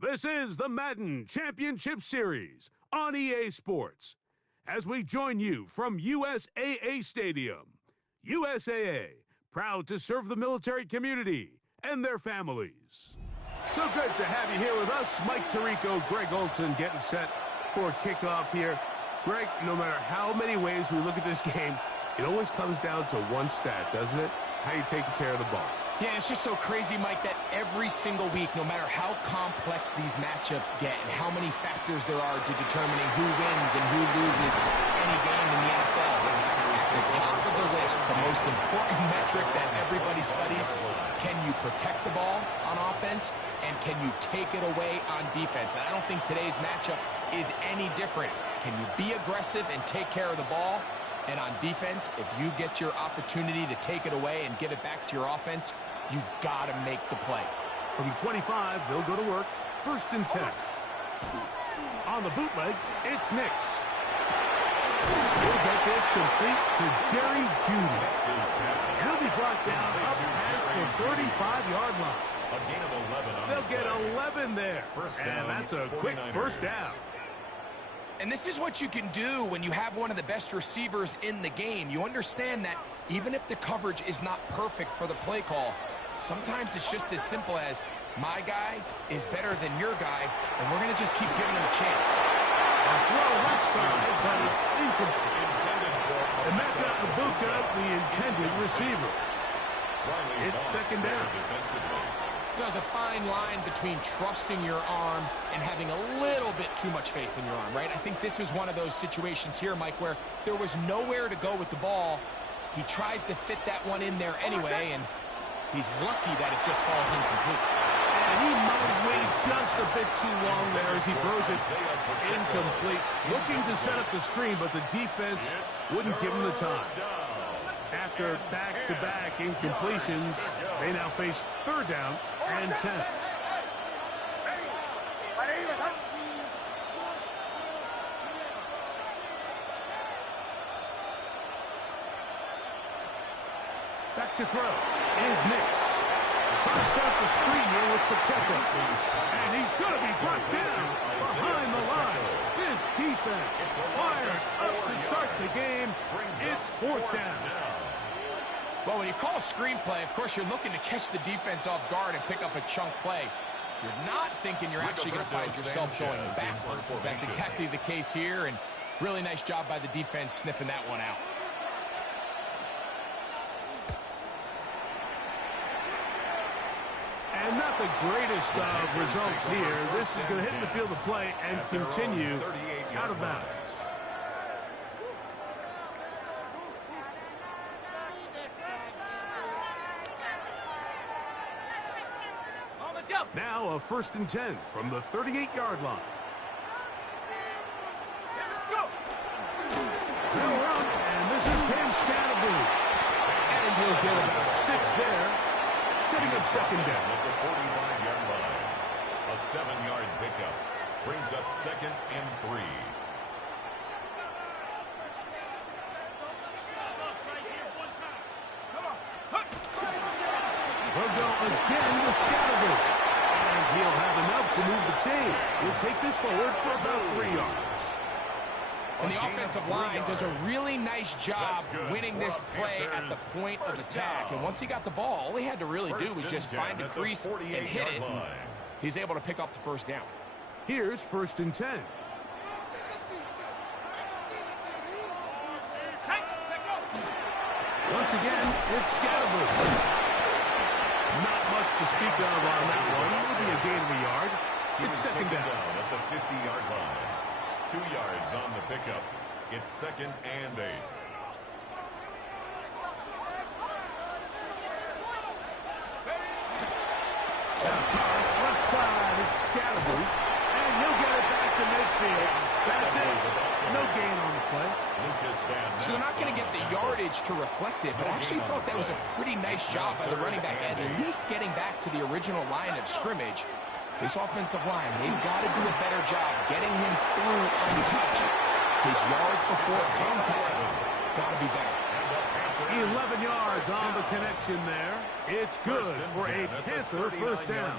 This is the Madden Championship Series on EA Sports. As we join you from USAA Stadium, USAA, proud to serve the military community and their families. So good to have you here with us. Mike Tirico, Greg Olson getting set for kickoff here. Greg, no matter how many ways we look at this game, it always comes down to one stat, doesn't it? How you taking care of the ball. Yeah, it's just so crazy, Mike, that every single week, no matter how complex these matchups get and how many factors there are to determining who wins and who loses any game in the NFL, the top of the list, the most important metric that everybody studies, can you protect the ball on offense and can you take it away on defense? And I don't think today's matchup is any different. Can you be aggressive and take care of the ball? And on defense, if you get your opportunity to take it away and give it back to your offense, you've got to make the play. From the 25, they'll go to work. 1st and 10. On the bootleg, it's Nix. He'll get this complete to Jerry Jeudy. He'll be brought down up past the 35-yard line. A gain of 11. They'll get 11 there. And that's a quick first down. And this is what you can do when you have one of the best receivers in the game. You understand that even if the coverage is not perfect for the play call, sometimes it's just as simple as, my guy is better than your guy, and we're going to just keep giving him a chance. A throw left side, but it's incomplete. Emeka Egbuka, the intended receiver. It's 2nd down. There's a fine line between trusting your arm and having a little bit too much faith in your arm, right? I think this was one of those situations here, Mike, where there was nowhere to go with the ball. He tries to fit that one in there anyway, and he's lucky that it just falls incomplete. And he might have waited just a bit too long there as he throws it incomplete. Looking to set up the screen, but the defense wouldn't give him the time. After back-to-back incompletions, they now face 3rd down and 10. Back to throw is Nix. Trying to set up the screen here with Pacheco. And he's going to be brought down behind the line. This defense fired up to start the game. It's 4th down. Well, when you call a screenplay, of course, you're looking to catch the defense off guard and pick up a chunk play. You're not thinking you're actually going to find yourself going backwards. That's exactly the case here, and really nice job by the defense sniffing that one out. And not the greatest of results here. This is going to hit the field of play and continue out of bounds. Now a 1st and 10 from the 38-yard line. They'll run, and this is Cam Scatterboo. And he'll get about 6 there, setting up 2nd down. At the 45-yard line, a 7-yard pickup brings up 2nd and 3. They'll go again with Scatterboo. He'll have enough to move the chains. He'll take this forward for about 3 yards. And the offensive line does a really nice job winning this play at the point of attack. And once he got the ball, all he had to really do was just find a crease and hit it. And he's able to pick up the 1st down. Here's 1st and 10. Once again, it's Scatterboo. Not much to speak of on that one. Maybe a gain of a yard. It's 2nd down. At the 50-yard line. 2 yards on the pickup. It's 2nd and 8. Now toss left side. It's Scatterboo. And he'll get it back to midfield. That's it. No gain on the play. So they're not going to get the yardage to reflect it, but I actually thought that was a pretty nice job by the running back, at least getting back to the original line of scrimmage. This offensive line, they've got to do a better job getting him through untouched. His yards before contact got to be better. 11 yards on the connection there. It's good for a Panther 1st down.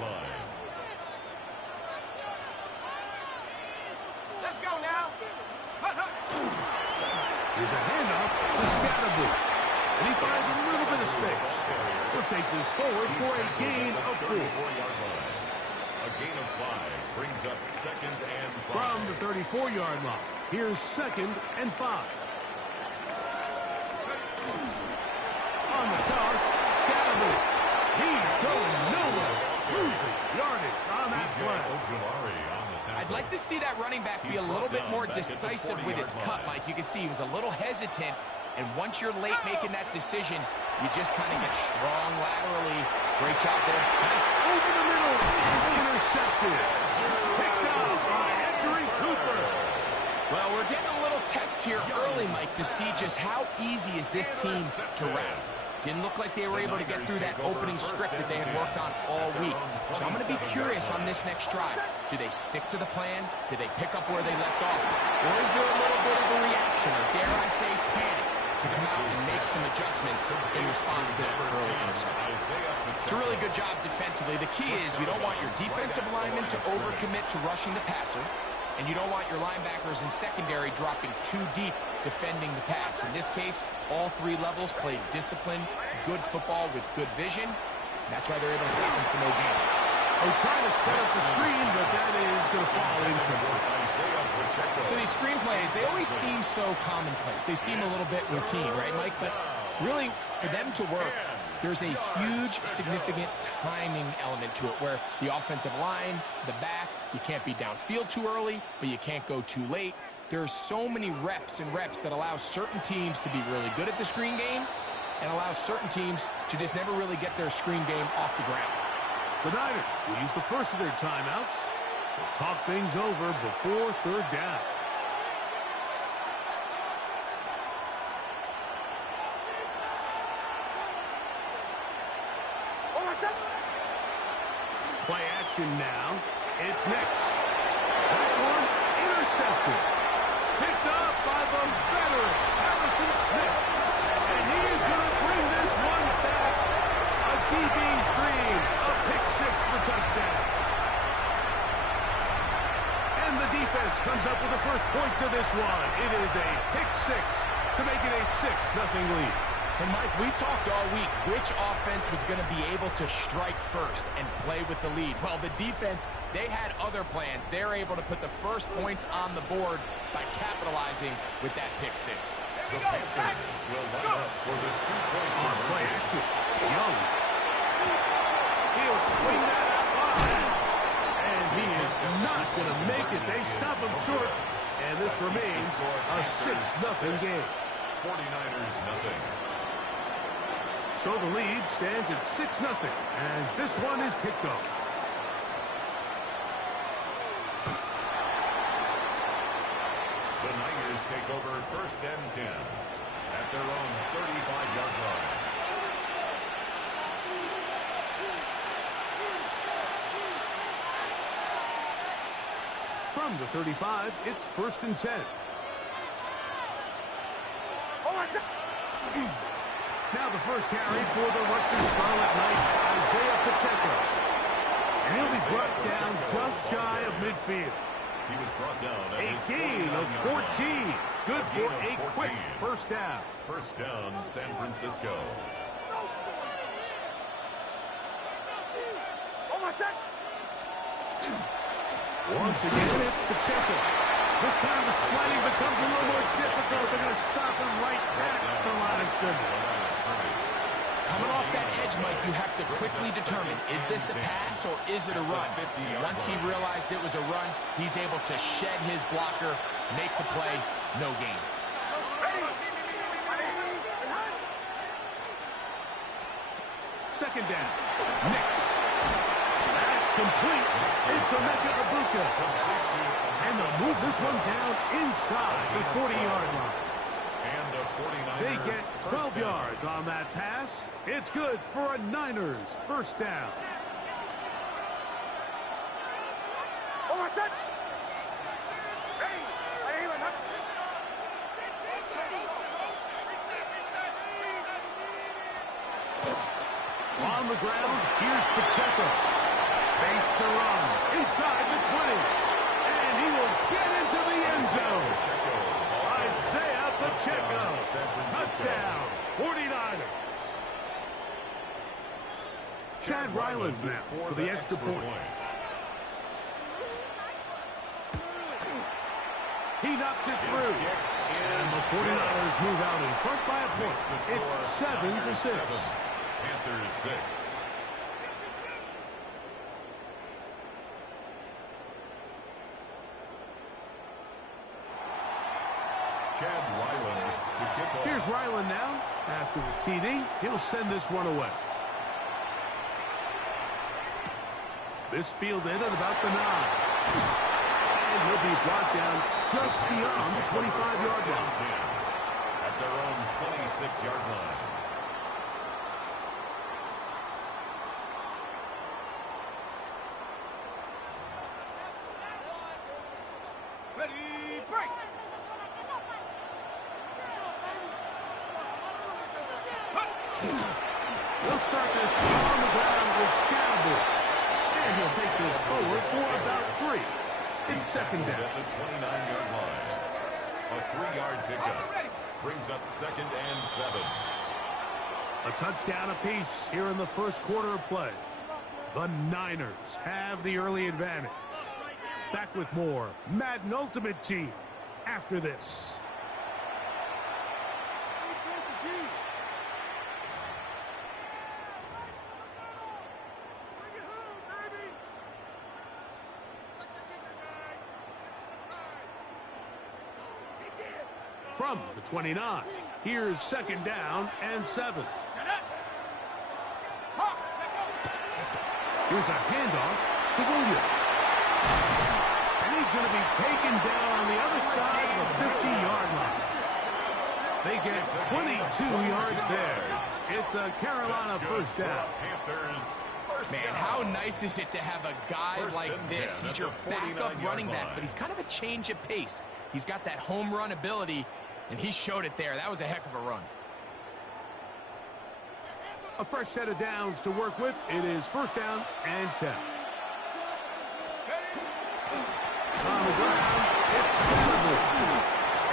Here's a handoff to Scatterby. And he finds a little bit of space. He'll take this forward for a gain of 4. A gain of 5 brings up 2nd and 5. From the 34-yard line, here's 2nd and 5. On the toss, Scatterby. He's going nowhere. Losing yardage on that play. I'd like to see that running back be a little bit more decisive with his cut, Mike. You can see he was a little hesitant, and once you're late making that decision, you just kind of get strong laterally. Great job there. That's over the middle. Intercepted. Picked up by Edgerrin Cooper. Well, we're getting a little test here early, Mike, to see just how easy is this team to route. Didn't look like they were able to get through that opening script that they had worked on all week. So I'm going to be curious on this next drive. Do they stick to the plan? Do they pick up where they left off? Or is there a little bit of a reaction, or dare I say panic, to come out and make some adjustments in response to that early interception? It's a really good job defensively. The key is you don't want your defensive linemen to overcommit to rushing the passer, and you don't want your linebackers in secondary dropping too deep defending the pass. In this case, all 3 levels played disciplined, good football with good vision. That's why they're able to stop them for no gain. They're trying to set up the screen, but that is going to fall incomplete. So these screen plays, they always seem so commonplace. They seem a little bit routine, right, Mike? But really, for them to work, there's a huge, significant timing element to it where the offensive line, the back, you can't be downfield too early, but you can't go too late. There's so many reps and reps that allow certain teams to be really good at the screen game and allow certain teams to just never really get their screen game off the ground. The Niners will use the first of their timeouts. They'll talk things over before 3rd down. Play action now. It's next. That one intercepted. Picked up by the veteran, Harrison Smith. And he is going to bring this one back. A DB's dream. A pick 6 for touchdown. And the defense comes up with the first point to this one. It is a pick 6 to make it a 6-0 lead. And, Mike, we talked all week which offense was going to be able to strike first and play with the lead. Well, the defense, they had other plans. They're able to put the first points on the board by capitalizing with that pick 6. The Panthers will line up for the 2-point play action. Young. He'll swing that out wide. And he is not going to make it. They stop him short. And this remains a 6-0 game. 49ers nothing. So the lead stands at 6-0 as this one is kicked off. The Niners take over 1st and 10 at their own 35-yard line. From the 35, it's 1st and 10. Now the first carry for the Rutgers Scarlet Knights, Isaiah Pacheco. And he'll be brought down just shy of midfield. He was brought down at a gain of 14. Good for a quick first down. First down, San Francisco. Once again, it's Pacheco. This time the sliding becomes a little more difficult. They're going to stop him right at the line of scrimmage. Coming off that edge, Mike, you have to quickly determine, is this a pass or is it a run? Once he realized it was a run, he's able to shed his blocker, make the play, no gain. Second down. Nix. That's complete. It's Emeka Egbuka. And they'll move this one down inside the 40-yard line. And a 49er They get 12 yards on that pass. It's good for a Niners first down. On the ground, here's Pacheco. Space to run inside the 20. And he will get into the end zone. San Francisco. Touchdown, 49ers. Chad Ryland now for the extra point. He knocks it through. And the 49ers move out in front by a point. It's 7-6. Panthers 6. Chad Ryland to kick off. Here's Ryland now. After the TD, he'll send this one away. This fielded at about the 9. And he'll be brought down just beyond the 25-yard line. At their own 26-yard line. Ready, break! We'll start this on the ground with Scalabor. And he'll take this forward for about 3. It's second down. At the 29-yard line. A 3-yard pickup. Brings up 2nd and 7. A touchdown apiece here in the first quarter of play. The Niners have the early advantage. Back with more Madden Ultimate Team after this. From the 29, here's second down and 7. Here's a handoff to Williams. And he's going to be taken down on the other side of the 50-yard line. They get 22 yards there. It's a Carolina first down. Man, how nice is it to have a guy like this? He's your backup running back, but he's kind of a change of pace. He's got that home run ability, and he showed it there. That was a heck of a run. A fresh set of downs to work with. It is first down and 10. On the ground, it's Scalabor.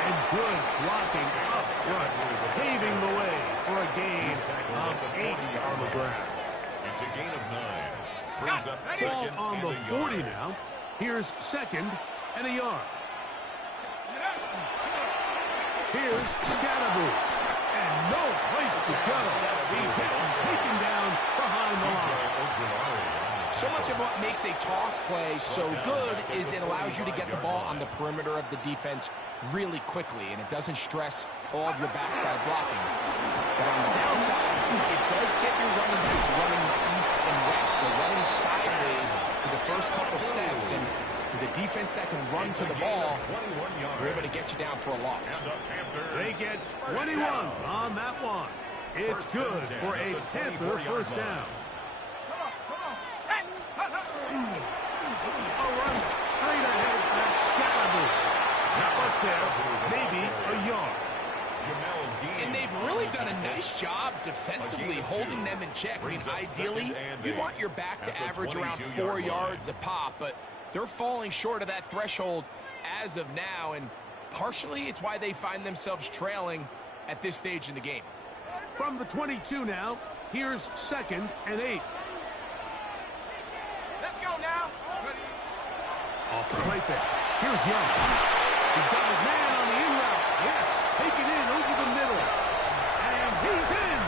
And good blocking up front, paving the way for a gain of 8 on the ground. It's a gain of 9. Brings up Ball 2nd on the and a 40 yard. now. Here's 2nd and a yard. Here's Scalabor. And no place to go. He's hit and taken down behind the line. So much of what makes a toss play so good is it allows you to get the ball on the perimeter of the defense really quickly, and it doesn't stress all of your backside blocking. But on the downside, it does get your running back running east and west. They're running sideways for the first couple steps, and with a defense that can run to the ball, they're able to get you down for a loss. They get 21 on that one. It's good for a Panther first down. A run straight ahead at Scalabor. Not much there, maybe a yard. And they've really done a nice job defensively holding them in check. I mean, ideally, you want your back to average around 4 yards a pop, but they're falling short of that threshold as of now, and partially it's why they find themselves trailing at this stage in the game. From the 22 now, here's 2nd and 8. Let's go now. Off the play fake. Here's Young. He's got his man on the in route. Yes, take it in over the middle. And he's in.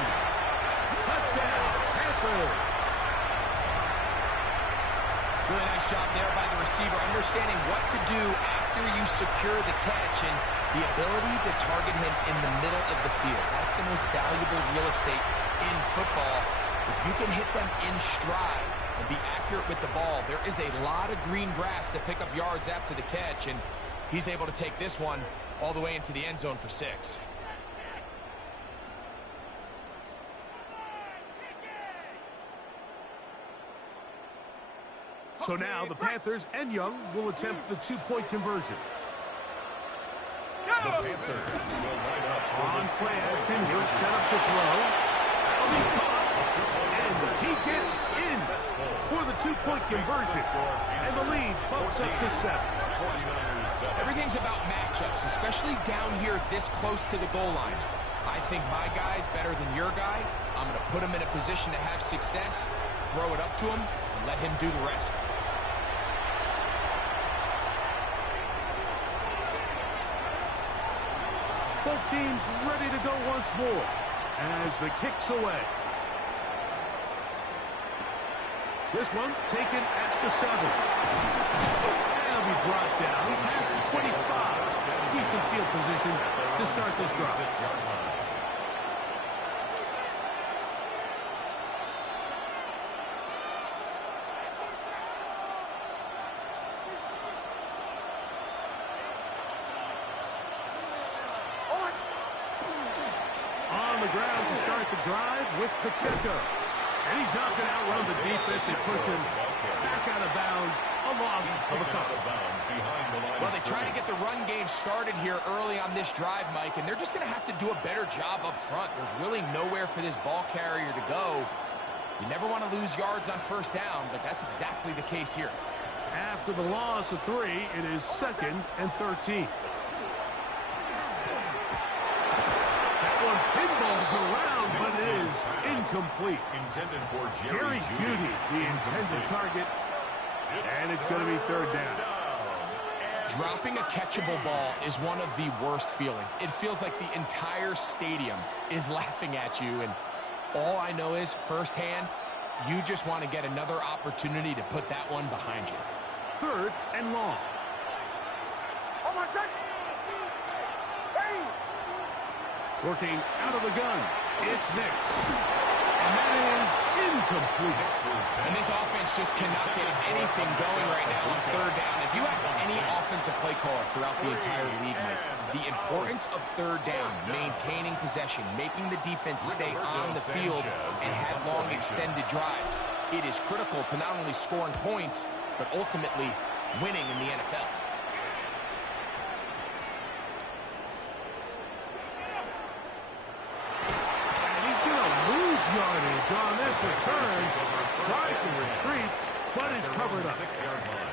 Touchdown, Panthers. Really nice job there by the receiver, understanding what to do after you secure the catch and the ability to target him in the middle of the field. That's the most valuable real estate in football. If you can hit them in stride and be accurate with the ball, there is a lot of green grass to pick up yards after the catch, and he's able to take this one all the way into the end zone for 6. So now the Panthers and Young will attempt the 2-point conversion. The Panthers will line up On play action, he'll set up to throw. That'll be caught. And he gets in for the 2-point conversion. And the lead bumps up to 7. Everything's about matchups, especially down here this close to the goal line. I think my guy's better than your guy. I'm going to put him in a position to have success, throw it up to him, and let him do the rest. Both teams ready to go once more as the kick's away. This one taken at the 7. And he'll be brought down past the 25. Decent field position to start this drive. On the ground to start the drive with Pacheco. And he's not going to outrun the defense and push him back out of bounds. A loss of a couple. Well, they try to get the run game started here early on this drive, Mike, and they're just going to have to do a better job up front. There's really nowhere for this ball carrier to go. You never want to lose yards on first down, but that's exactly the case here. After the loss of 3, it is 2nd and 13. That one pinballs around, but it is incomplete. Intended for Jerry Jeudy, the intended target, and it's going to be 3rd down. Dropping a catchable ball is one of the worst feelings. It feels like the entire stadium is laughing at you, and all I know is, firsthand, you just want to get another opportunity to put that one behind you. 3rd and long. Working out of the gun, it's Nix. And that is incomplete. And this offense just cannot get anything going right now on 3rd down. If you ask any offensive play caller throughout the entire league, Mike, the importance of 3rd down, maintaining possession, making the defense stay on the field, and have long extended drives, it is critical to not only scoring points, but ultimately winning in the NFL. Yardage on this return. Tried to retreat, but is covered up. 6-yard line.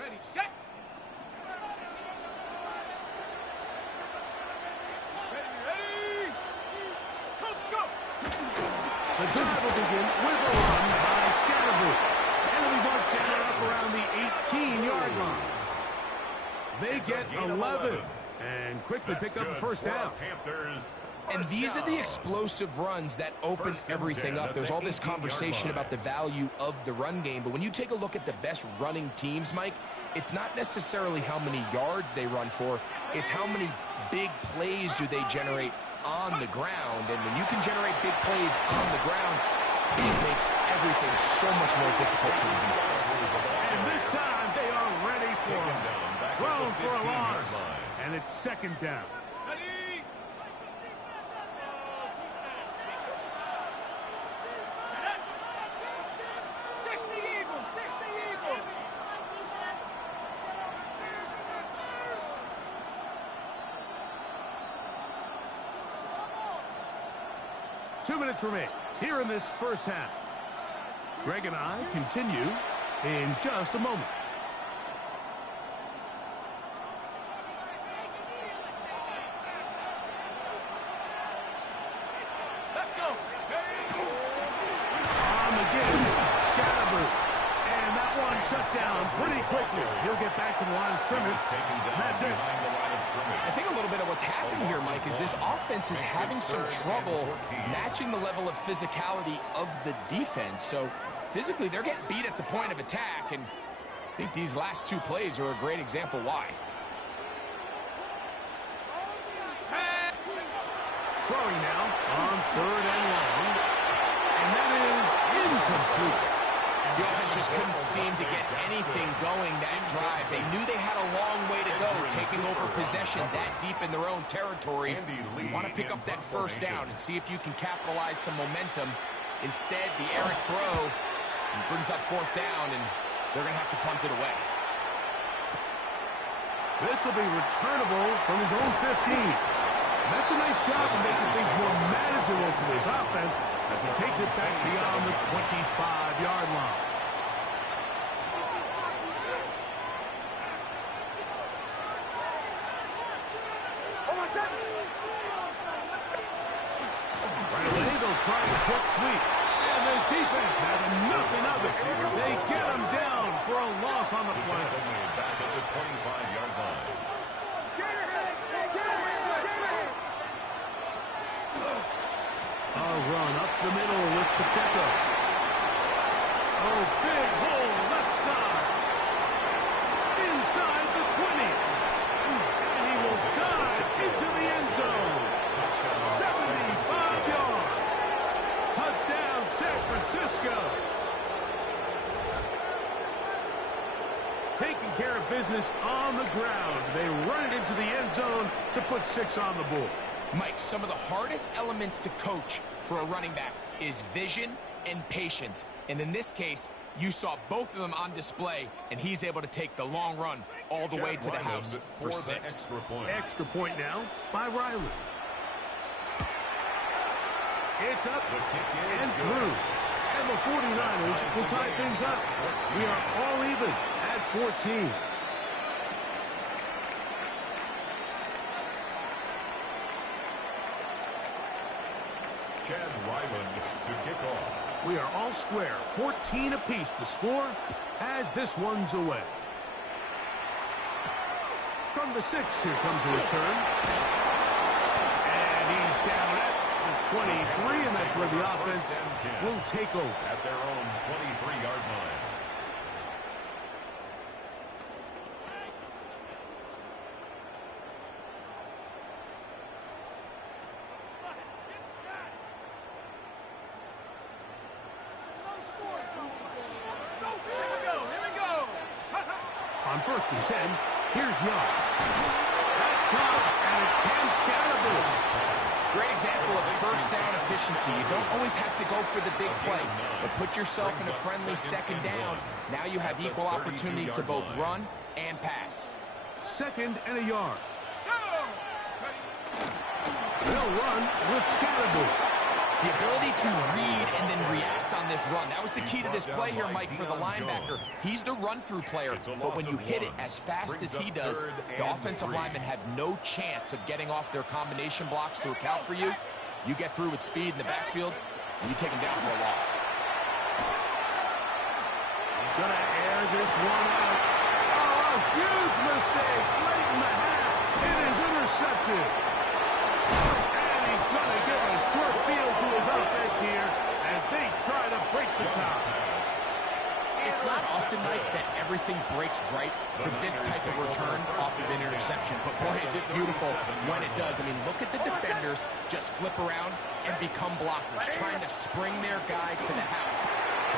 Ready, set. The drive will begin with a run by Scatterboot. And it'll be marked down up around the 18-yard line. They get 11 and quickly pick up a 1st down. And these are the explosive runs that open everything up. There's all this conversation about the value of the run game, but when you take a look at the best running teams, Mike, it's not necessarily how many yards they run for, it's how many big plays do they generate on the ground. And when you can generate big plays on the ground, it makes everything so much more difficult for the defense. And this time they are ready for him. Thrown for a loss. And it's 2nd down. Two minutes remain here in this first half. Greg and I continue in just a moment. Let's go. On the give, Scatterboot. And that one shut down pretty quickly. He'll get back to the line of scrimmage. That's it. I think a little bit of what's happened here, Mike, is this offense is having some trouble matching the level of physicality of the defense. So physically, they're getting beat at the point of attack, and I think these last 2 plays are a great example why. Throwing now on 3rd and long. And that is incomplete. The offense just couldn't seem to get anything going that drive. They knew they had a long way to go, taking over possession that deep in their own territory. You want to pick up that 1st down and see if you can capitalize some momentum. Instead, the errant throw brings up 4th down, and they're going to have to punt it away. This will be returnable from his own 15. And that's a nice job of making things more manageable for this offense as he takes it back beyond the 25-yard line. Right away, they'll try a quick sweep. And this defense having nothing of it. They get him down for a loss on the play. Back at the 25-yard line. A run up the middle with Pacheco. Oh, big hole left side. Inside the 20. And he will dive into the end zone. 75 yards. Touchdown, San Francisco. Taking care of business on the ground. They run it into the end zone to put 6 on the board. Mike, some of the hardest elements to coach for a running back is vision and patience. And in this case, you saw both of them on display, and he's able to take the long run all the way to the house for 6. Extra point now by Riley. It's up and through. And the 49ers will tie things up. We are all even at 14. Chad Ryland to kick off. We are all square. 14 apiece the score as this one's away. From the 6, here comes a return. And he's down at the 23, and that's where the offense will take over. At their own 23-yard line. On 1st and 10, here's Young. That's caught, and it's Cam Scatterbury. Great example of first down efficiency. You don't always have to go for the big play, but put yourself in a friendly second down. Now you have equal opportunity to both run and pass. 2nd and a yard. They'll run with Scatterbury. The ability to read and then react on this run. That was the key to this play here, Mike, for the linebacker. He's the run-through player, but when you hit it as fast as he does, the offensive linemen have no chance of getting off their combination blocks to account for you. You get through with speed in the backfield, and you take him down for a loss. He's going to air this one out. Oh, a huge mistake late in the half. It is intercepted. And he's going to give a short field to his offense here as they try to break the top. It's not often, Mike, that everything breaks right for this type of return off of an interception. But, boy, is it beautiful when it does. I mean, look at the defenders just flip around and become blockers, trying to spring their guy to the house.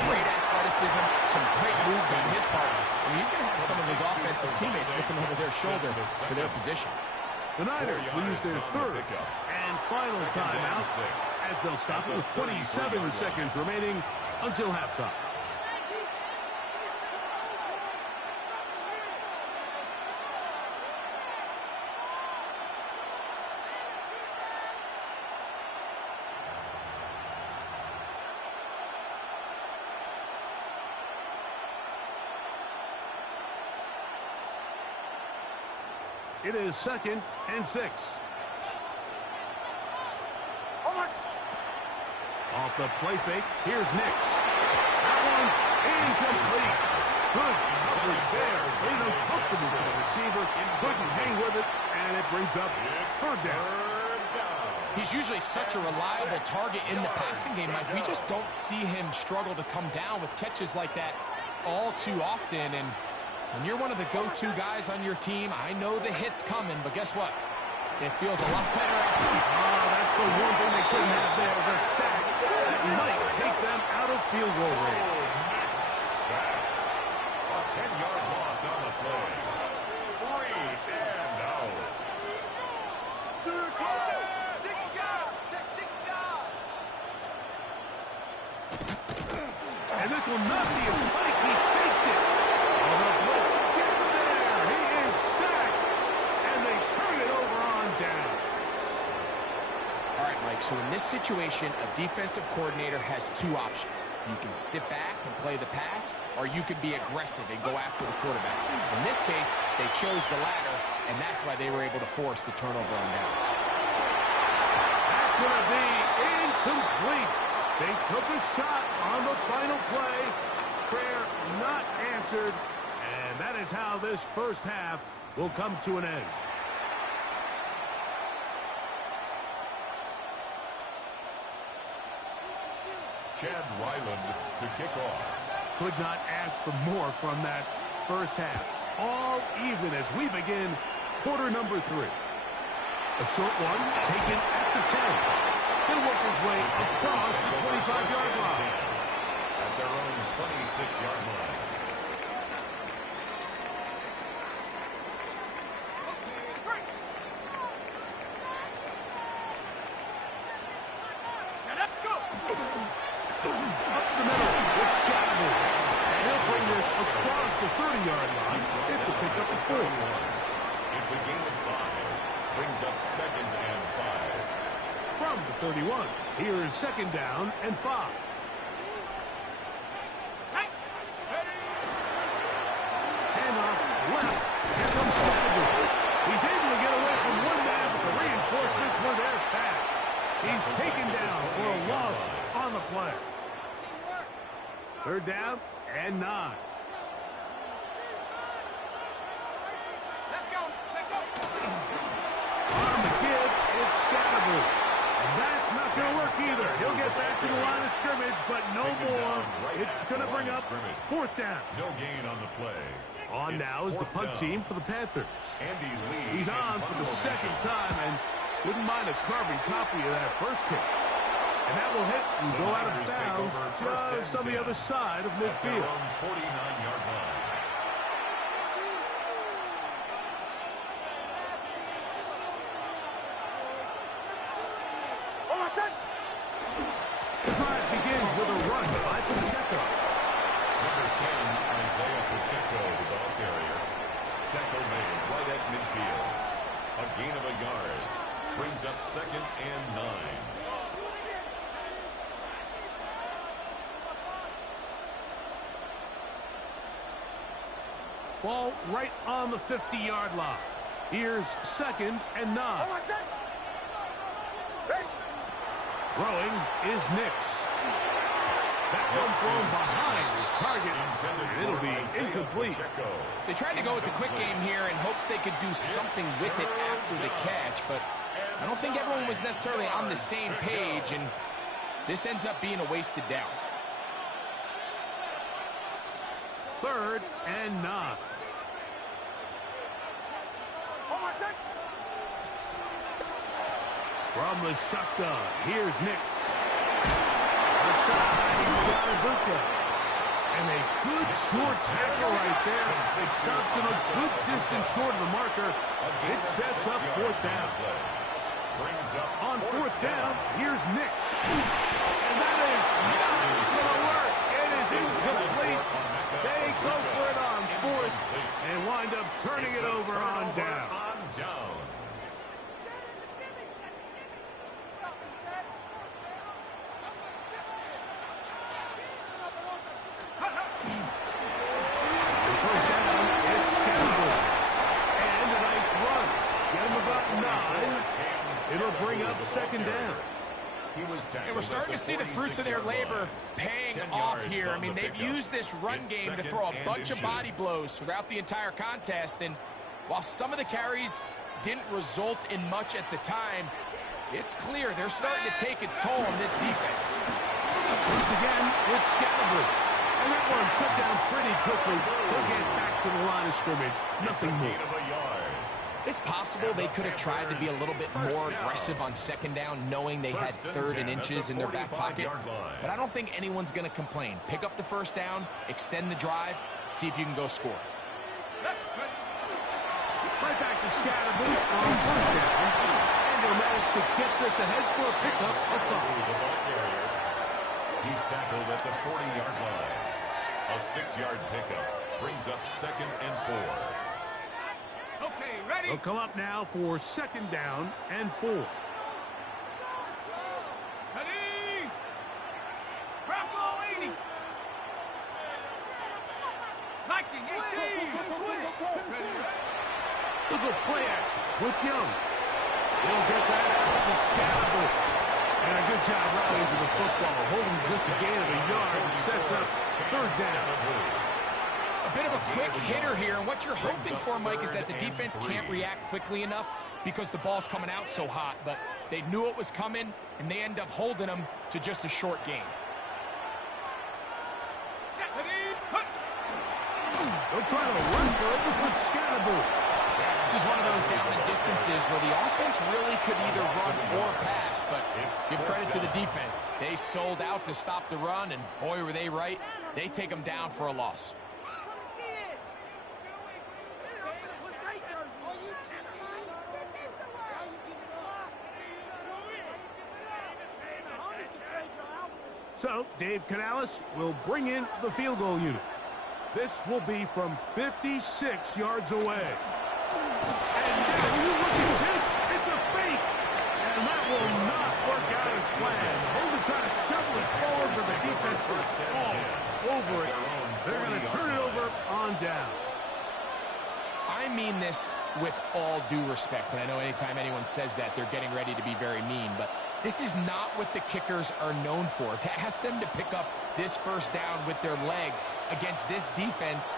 Great athleticism, some great moves on his part. I mean, he's going to have some of his offensive teammates looking over their shoulder for their position. The Niners will use their 3rd and final timeout as they'll stop it with 27 seconds remaining until halftime. It is 2nd and 6. Off the play fake, here's Nix. That one's incomplete. Good coverage there. Made him comfortable for the receiver. Couldn't hang with it, and it brings up 3rd down. He's usually such a reliable target in the passing game, Mike. We just don't see him struggle to come down with catches like that all too often. And when you're one of the go-to guys on your team, I know the hit's coming, but guess what? It feels a lot better after. Oh, that's the one thing they couldn't have there, the sack that might take them out of field goal range. Sack. A 10-yard loss on the play. 3 and out. And this will not be a spike. He faked it. And the blitz gets there. He is sacked. And they turn it over on down. So in this situation, a defensive coordinator has two options. You can sit back and play the pass, or you can be aggressive and go after the quarterback. In this case, they chose the latter, and that's why they were able to force the turnover on downs. That's going to be incomplete. They took a shot on the final play. Prayer not answered, and that is how this first half will come to an end. Chad Ryland to kick off. Could not ask for more from that first half. All even as we begin quarter number 3. A short one taken at the 10. He'll work his way across the 25-yard line. At their own 26-yard line. The 30-yard line. It's a pickup of 4. It's a gain of 5. Brings up 2nd and 5. From the 31, here is 2nd down and 5. Handoff left. Here comes Scattergood. He's able to get away from one man, but the reinforcements were there fast. He's taken down for a loss on the play. 3rd down and 9. Scattergood. And that's not going to work either. He'll get back to the line of scrimmage, but no more. It's going to bring up 4th down. No gain on the play. On now is the punt team for the Panthers. He's on for the 2nd time and wouldn't mind a carbon copy of that first kick. And that will hit and go out of bounds just on the other side of midfield. 49-yard line. The drive begins with a run by Pacheco. Number 10, Isaiah Pacheco, the ball carrier. Tackle made right at midfield. A gain of a yard. Brings up 2nd and 9. Ball right on the 50-yard line. Here's 2nd and 9. Throwing is Nix. That one thrown behind his target, and it'll be incomplete. They tried to go with the quick game here in hopes they could do something with it after the catch, but I don't think everyone was necessarily on the same page, and this ends up being a wasted down. 3rd and 9. From the shotgun, here's Nix. Ibuka. And a good short tackle right there. It stops him a good distance short of the marker. It sets up 4th down. On 4th down, here's Nix. And that is not going to work. It is incomplete. They go for it on 4th and wind up turning it over on down. It'll bring up 2nd down. And we're starting to see the fruits of their labor paying off here. I mean, they've used this run game to throw a bunch of body blows throughout the entire contest. And while some of the carries didn't result in much at the time, it's clear they're starting to take its toll on this defense. Once again, it's Scattergood. And that one shut down pretty quickly. They'll get back to the line of scrimmage. Nothing more. It's possible they could have tried to be a little bit more aggressive on 2nd down, knowing they had 3rd and inches in their back pocket. But I don't think anyone's going to complain. Pick up the 1st down, extend the drive, see if you can go score. Right back to Scattergood on 1st down. And they'll manage to get this ahead for a pickup of 5. He's tackled at the 40-yard line. A 6-yard pickup brings up 2nd and 4. Okay, ready? They'll come up now for 2nd down and 4. Look at play action with Young. He'll get that out to Scalaboo. And a good job rallying to the football, holding just a gain of a yard, which sets up third down. A bit of a quick hitter here, and what you're hoping for, Mike, is that the defense can't react quickly enough because the ball's coming out so hot, but they knew it was coming, and they end up holding them to just a short gain. They'll try to run for it with Scalaboo. This is one of those down and distances where the offense really could either run or pass, but give credit to the defense. They sold out to stop the run, and boy, were they right. They take them down for a loss. So, Dave Canales will bring in the field goal unit. This will be from 56 yards away. And now, you look at this, it's a fake. And that will not work out as planned. Holden trying to shovel it forward, but the defense was all over it. They're going to turn it over on down. I mean this with all due respect, and I know anytime anyone says that, they're getting ready to be very mean, but this is not what the kickers are known for. To ask them to pick up this first down with their legs against this defense,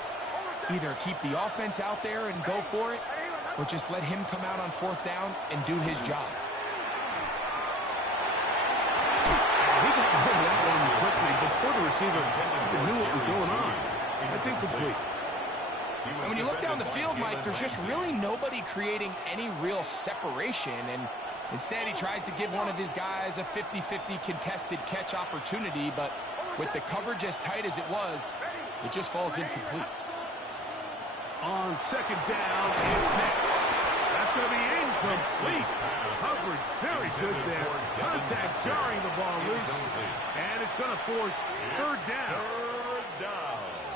either keep the offense out there and go for it, or just let him come out on fourth down and do his job. He got that one quickly before the receiver knew what was going on. That's incomplete. And when you look down the field, Mike, there's just really nobody creating any real separation, and instead he tries to give one of his guys a 50-50 contested catch opportunity, but with the coverage as tight as it was, it just falls incomplete. On second down, it's next. That's going to be incomplete. Coverage very good there. Contact jarring the ball loose, and it's going to force third down.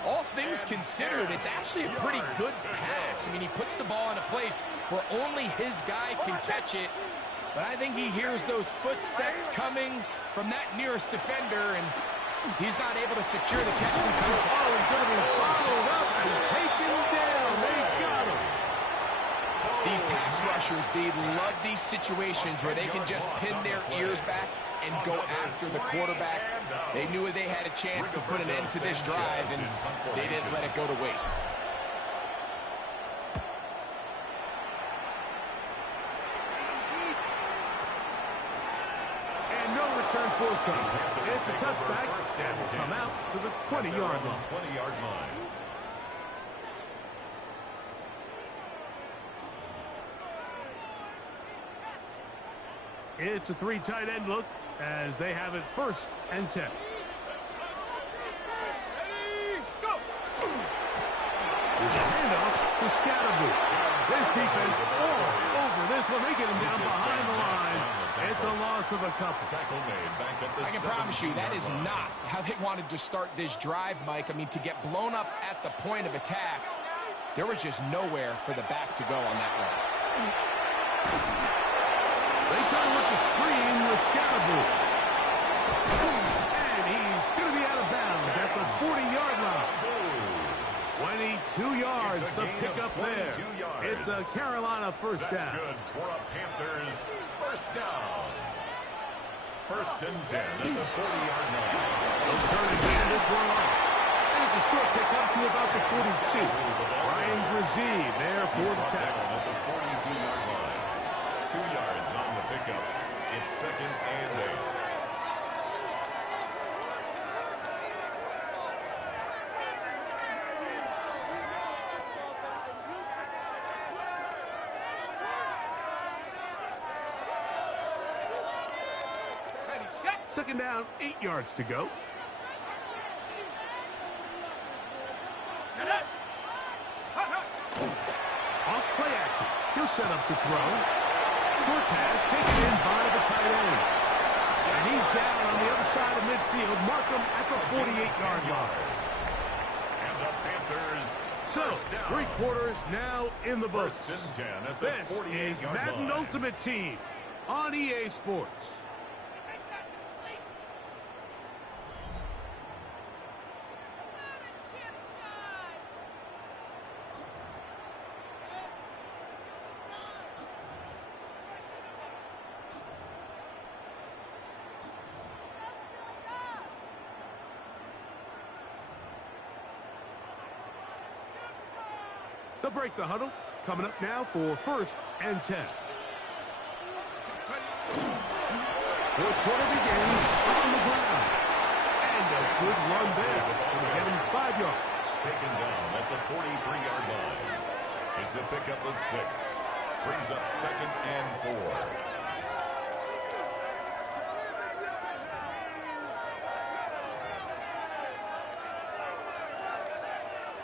All things considered, it's actually a pretty good pass. I mean, he puts the ball in a place where only his guy can catch it, but I think he hears those footsteps coming from that nearest defender, and he's not able to secure the catch. Oh, he's going to be followed up and taken down. They got him. These pass rushers, they love these situations where they can just pin their ears back and go after the quarterback. They knew they had a chance to put an end to this drive, and they didn't let it go to waste. And no return forthcoming. It's a touchback and will come out to the 20-yard line. 20-yard line. It's a three tight end look as they have it 1st and 10. There's a handoff to Scalaboo. This defense all over this one. They get him down behind the line. It's a loss of a couple. I can promise you that is not how they wanted to start this drive, Mike. I mean, to get blown up at the point of attack, there was just nowhere for the back to go on that run. They try to work the screen with Scalaboo. And he's going to be out of bounds at the 40-yard line. 22 yards, the pickup there. It's a Carolina first down. That's good for a Panthers first down. 1st and 10 at the 40-yard line. They'll turn and hand this one off. And it's a short pickup to about the 42. Ryan Brzee there for the tackle. At the 42-yard line. 2 yards on the pickup. It's 2nd and 8. Second down, 8 yards to go. Off play action. He'll set up to throw. Short pass taken in by the tight end. And he's down on the other side of midfield. Mark him at the 48-yard line. And the Panthers So, 3 quarters now in the books. 1st and 10 at the This 48-yard is Madden line. Ultimate Team on EA Sports. They'll break the huddle. Coming up now for 1st and 10. Fourth quarter begins on the ground. And a good run there. Going to get him 5 yards. Taken down at the 43-yard line. It's a pickup of 6. Brings up 2nd and 4.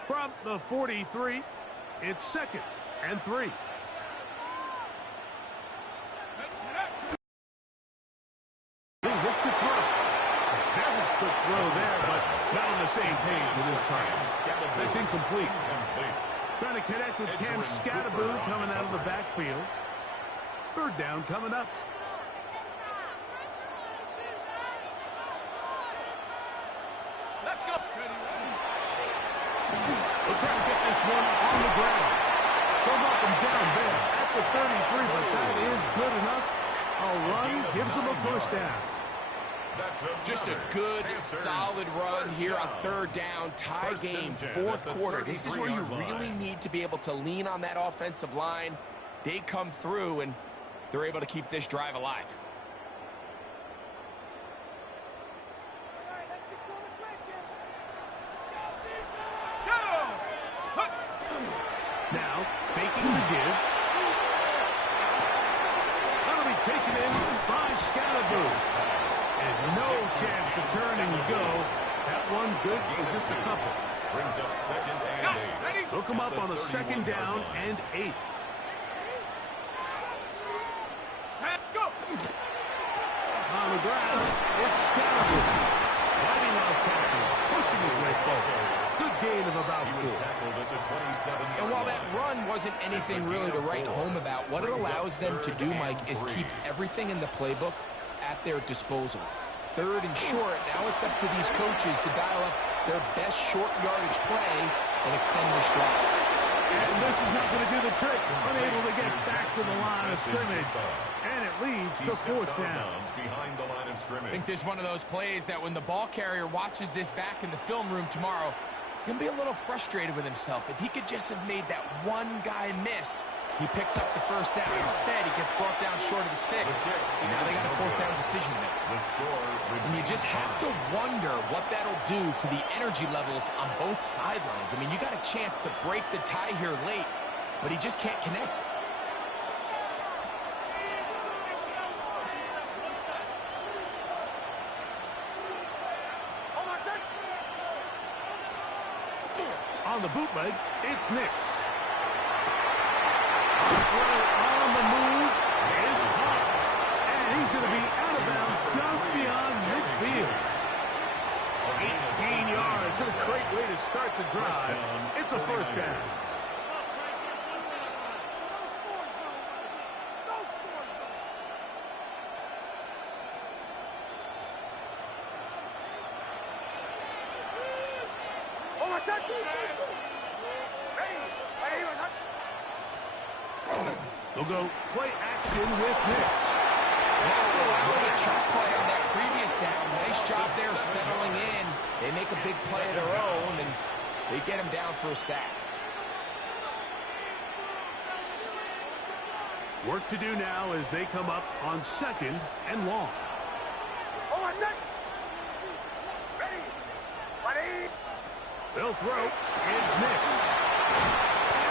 From the 43, it's 2nd and 3. He looked to throw. A very quick throw there, but not on the same page with his target. That's incomplete. Trying to connect with Cam Scattaboo coming out of the backfield. 3rd down coming up. Let's go. They'll try to get this one on the ground. They'll knock him down there at the 33, but that is good enough. A run gives him a 1st down. Just a good, solid run here on 3rd down. Tie game, 4th quarter. This is where you really need to be able to lean on that offensive line. They come through, and they're able to keep this drive alive. Now, faking the give. That'll be taken in by Scattaboo. And no chance to turn and go. That one good for just a couple. Brings up 2nd and 8. Hook him up on a 2nd down and 8. Go. On the ground, it's Scattaboo. Fighting on tackles, pushing his way forward. Good gain of about 4. And while that run wasn't anything really to write home about, what it allows them to do, Mike, is keep everything in the playbook at their disposal. 3rd and short, now it's up to these coaches to dial up their best short yardage play and extend this drive. And this is not going to do the trick. Unable to get back to the line of scrimmage. And it leads to 4th down. Behind the line of scrimmage. I think this is one of those plays that when the ball carrier watches this back in the film room tomorrow, he's going to be a little frustrated with himself. If he could just have made that one guy miss, he picks up the 1st down. Instead, he gets brought down short of the sticks. And now they got a 4th down decision to make. And you just have to wonder what that'll do to the energy levels on both sidelines. I mean, you got a chance to break the tie here late, but he just can't connect. On the bootleg, it's Nix. On the move is Cox. And he's going to be out of bounds just beyond midfield. 18 yards. What a great way to start the drive. It's a 1st down. They'll go play action with Nix. After allowing a chunk play on that previous down, nice job there settling in. They make a big play of their own, and they get him down for a sack. Work to do now as they come up on 2nd and long. They'll throw. It's Nix.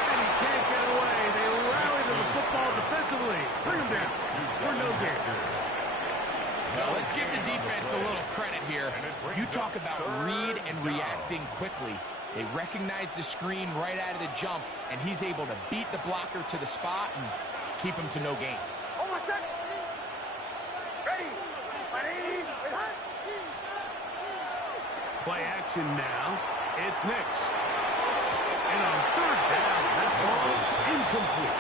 And he can't get away. They rally to the football defensively. Bring him down for no gain. Now, let's give the defense a little credit here. You talk about read and reacting quickly. They recognize the screen right out of the jump, and he's able to beat the blocker to the spot and keep him to no gain. Play action now. It's Nix. And on 3rd down, that ball incomplete.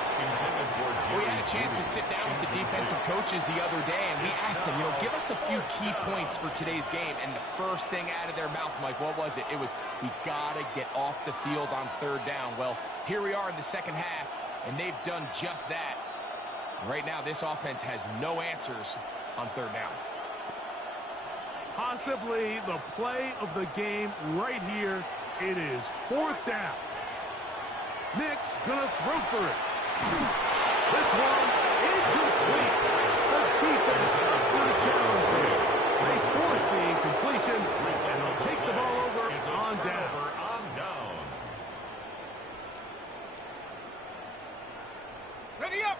We had a chance to sit down with the defensive coaches the other day, and we asked them, give us a few key points for today's game. And the first thing out of their mouth, Mike, what was it? It was, we got to get off the field on 3rd down. Well, here we are in the 2nd half, and they've done just that. Right now, this offense has no answers on 3rd down. Possibly the play of the game right here. It is 4th down. Nick's gonna throw for it. This one, incomplete. The defense up to the challenge there. They force the incompletion, and they'll take the ball over on downs. Ready up!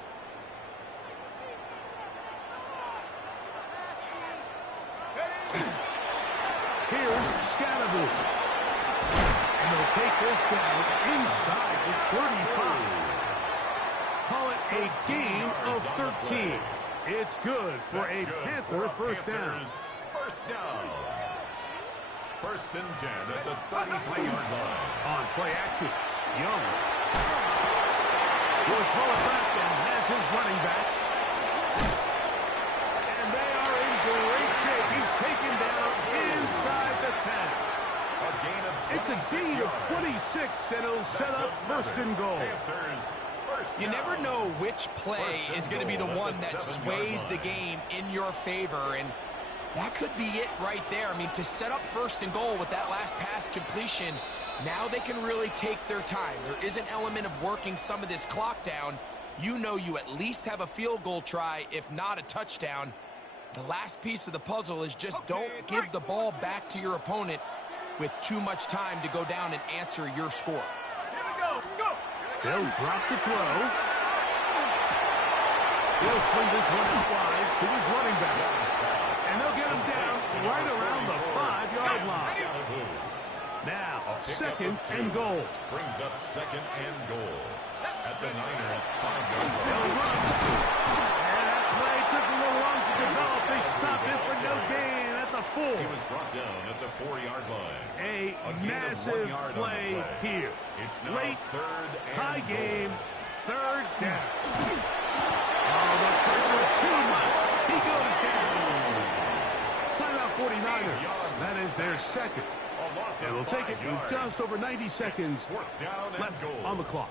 Here's Scatterboot. And they'll take this down inside the 35. Call it a gain of 13. It's good for a Panther first down. First down. First and 10 at the 33-yard line. On play action, Young will throw it left and has his running back. And they are in great shape. He's taken down inside the 10. A gain of 26 It's a gain of 26, and it'll set up first and goal. Panthers first You down. never know which play is going to be the one that sways the game in your favor, and that could be it right there. I mean, to set up first and goal with that last pass completion, now they can really take their time. There is an element of working some of this clock down. You know you at least have a field goal try, if not a touchdown. The last piece of the puzzle is just don't give the ball back to your opponent with too much time to go down and answer your score. They'll drop to throw. He'll swing this one out wide to his running back. And they'll get him down right around the 5-yard line. Now, second and goal. Brings up second and goal. At the Niners' 5-yard line. They'll run. And that play took a little long to develop. They stopped it for no gain at the 4. He was brought down at the 4-yard line. A gain of massive 1 yard on the play here. It's now Late third and tie goal. game, third down. Oh, the pressure too much. He goes down. Timeout 49ers. That is their second. A loss of And we'll take 5 it with yards. just over 90 seconds Fourth down and left goal. on the clock.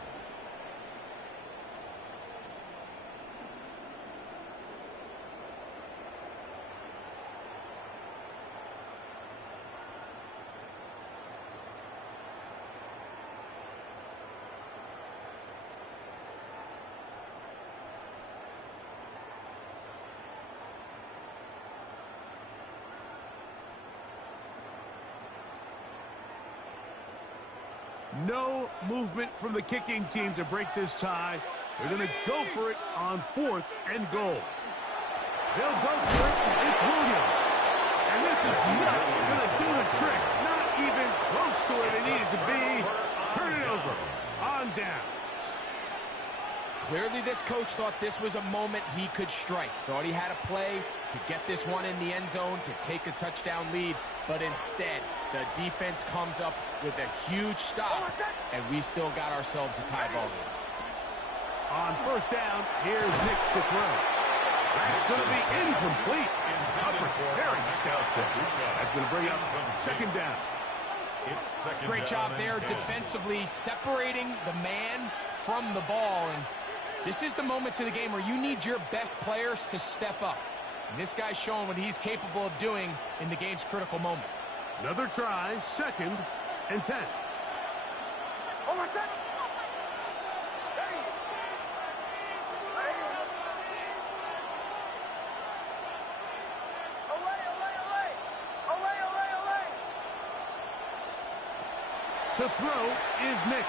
No movement from the kicking team to break this tie. They're going to go for it on 4th and goal. They'll go for it. It's Williams. And this is not going to do the trick. Not even close to where they needed to be. Turn it over. On down. Clearly this coach thought this was a moment he could strike. Thought he had a play to get this one in the end zone to take a touchdown lead. But instead, the defense comes up with a huge stop, and we still got ourselves a tie ball game. On first down, here's Nix to throw. That's going to be incomplete. Very stout there. That's going to bring up second down. It's second Great down job and there 10. defensively separating the man from the ball. And this is the moments of the game where you need your best players to step up. And this guy's showing what he's capable of doing in the game's critical moment. Another try, second and 10. To throw is Nix.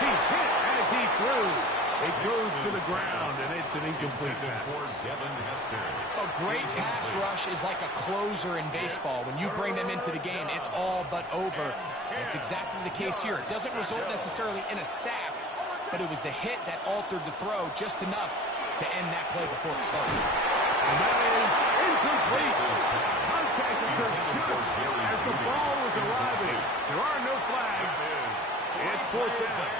He's hit as he threw. It goes to the ground, and it's an incomplete pass. For Devin Hester. A great pass rush is like a closer in baseball. When you bring them into the game, it's all but over. And it's exactly the case here. It doesn't result necessarily in a sack, but it was the hit that altered the throw just enough to end that play before it started. And that is incomplete. Contact occurred just as the ball was arriving. There are no flags. It's fourth down.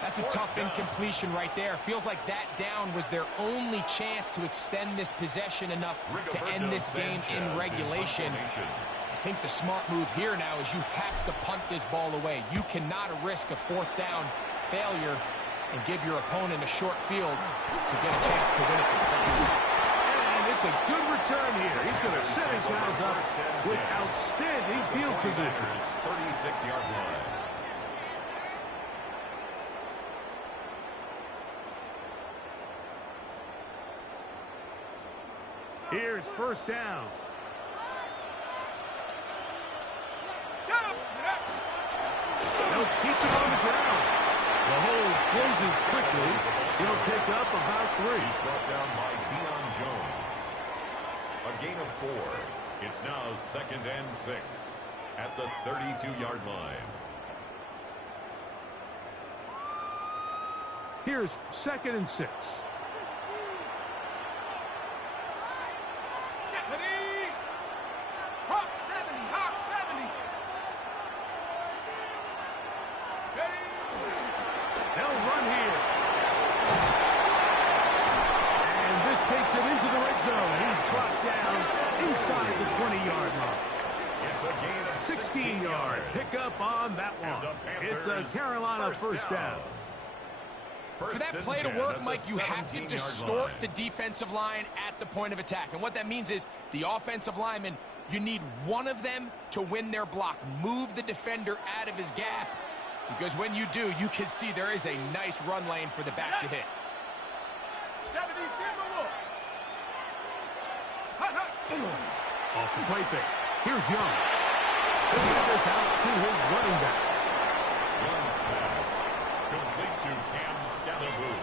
That's a tough incompletion right there. Feels like that down was their only chance to extend this possession enough to end this game in regulation. I think the smart move here now is you have to punt this ball away. You cannot risk a fourth down failure and give your opponent a short field to get a chance to win it themselves. And it's a good return here. He's going to set his guys up with outstanding field position. 36-yard line. Here's first down. They'll keep it on the ground. The hole closes quickly. He'll pick up about 3. He's brought down by Deion Jones. A gain of 4. It's now 2nd and 6 at the 32-yard line. Here's 2nd and 6. They'll run here. And this takes him into the red zone. He's brought down inside the 20-yard line. It's a gain of 16 yard pickup on that one. It's a Carolina first down. For that play to work, Mike, you have to distort the defensive line at the point of attack. And what that means is the offensive lineman, you need one of them to win their block. Move the defender out of his gap. Because when you do, you can see there is a nice run lane for the back to hit. Off the play fake. Here's Young. He'll get this out to his running back. Young's pass complete to Cam Scalaboo.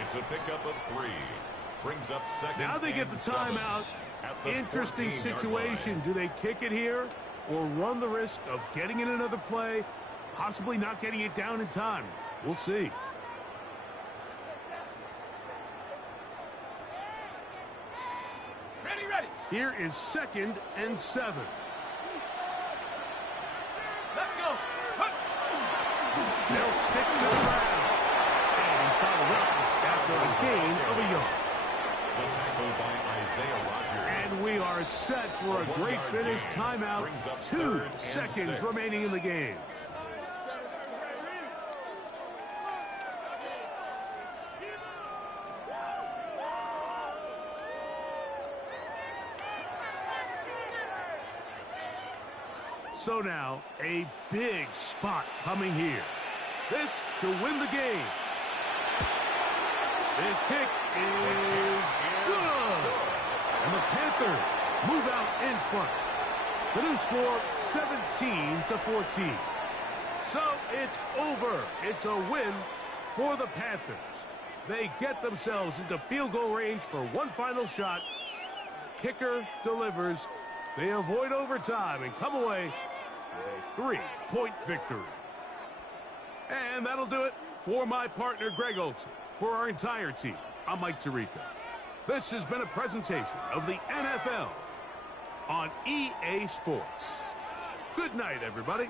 It's a pickup of 3. Brings up 2nd. Now they get the timeout. Interesting situation. Do they kick it here or run the risk of getting in another play, possibly not getting it down in time? We'll see. Ready. Here is 2nd and 7. Let's go. They'll stick to the ground. And he's fouled up after a gain of a yard. The tackle by Isaiah Rodgers. And we are set for a great finish. Timeout. 2 seconds remaining in the game. So now, a big spot coming here. This to win the game. This kick is good. And the Panthers move out in front. The new score, 17-14. So it's over. It's a win for the Panthers. They get themselves into field goal range for one final shot. Kicker delivers. They avoid overtime and come away with a 3-point victory. And that'll do it for my partner, Greg Olson. For our entire team, I'm Mike Tirico. This has been a presentation of the NFL on EA Sports. Good night, everybody.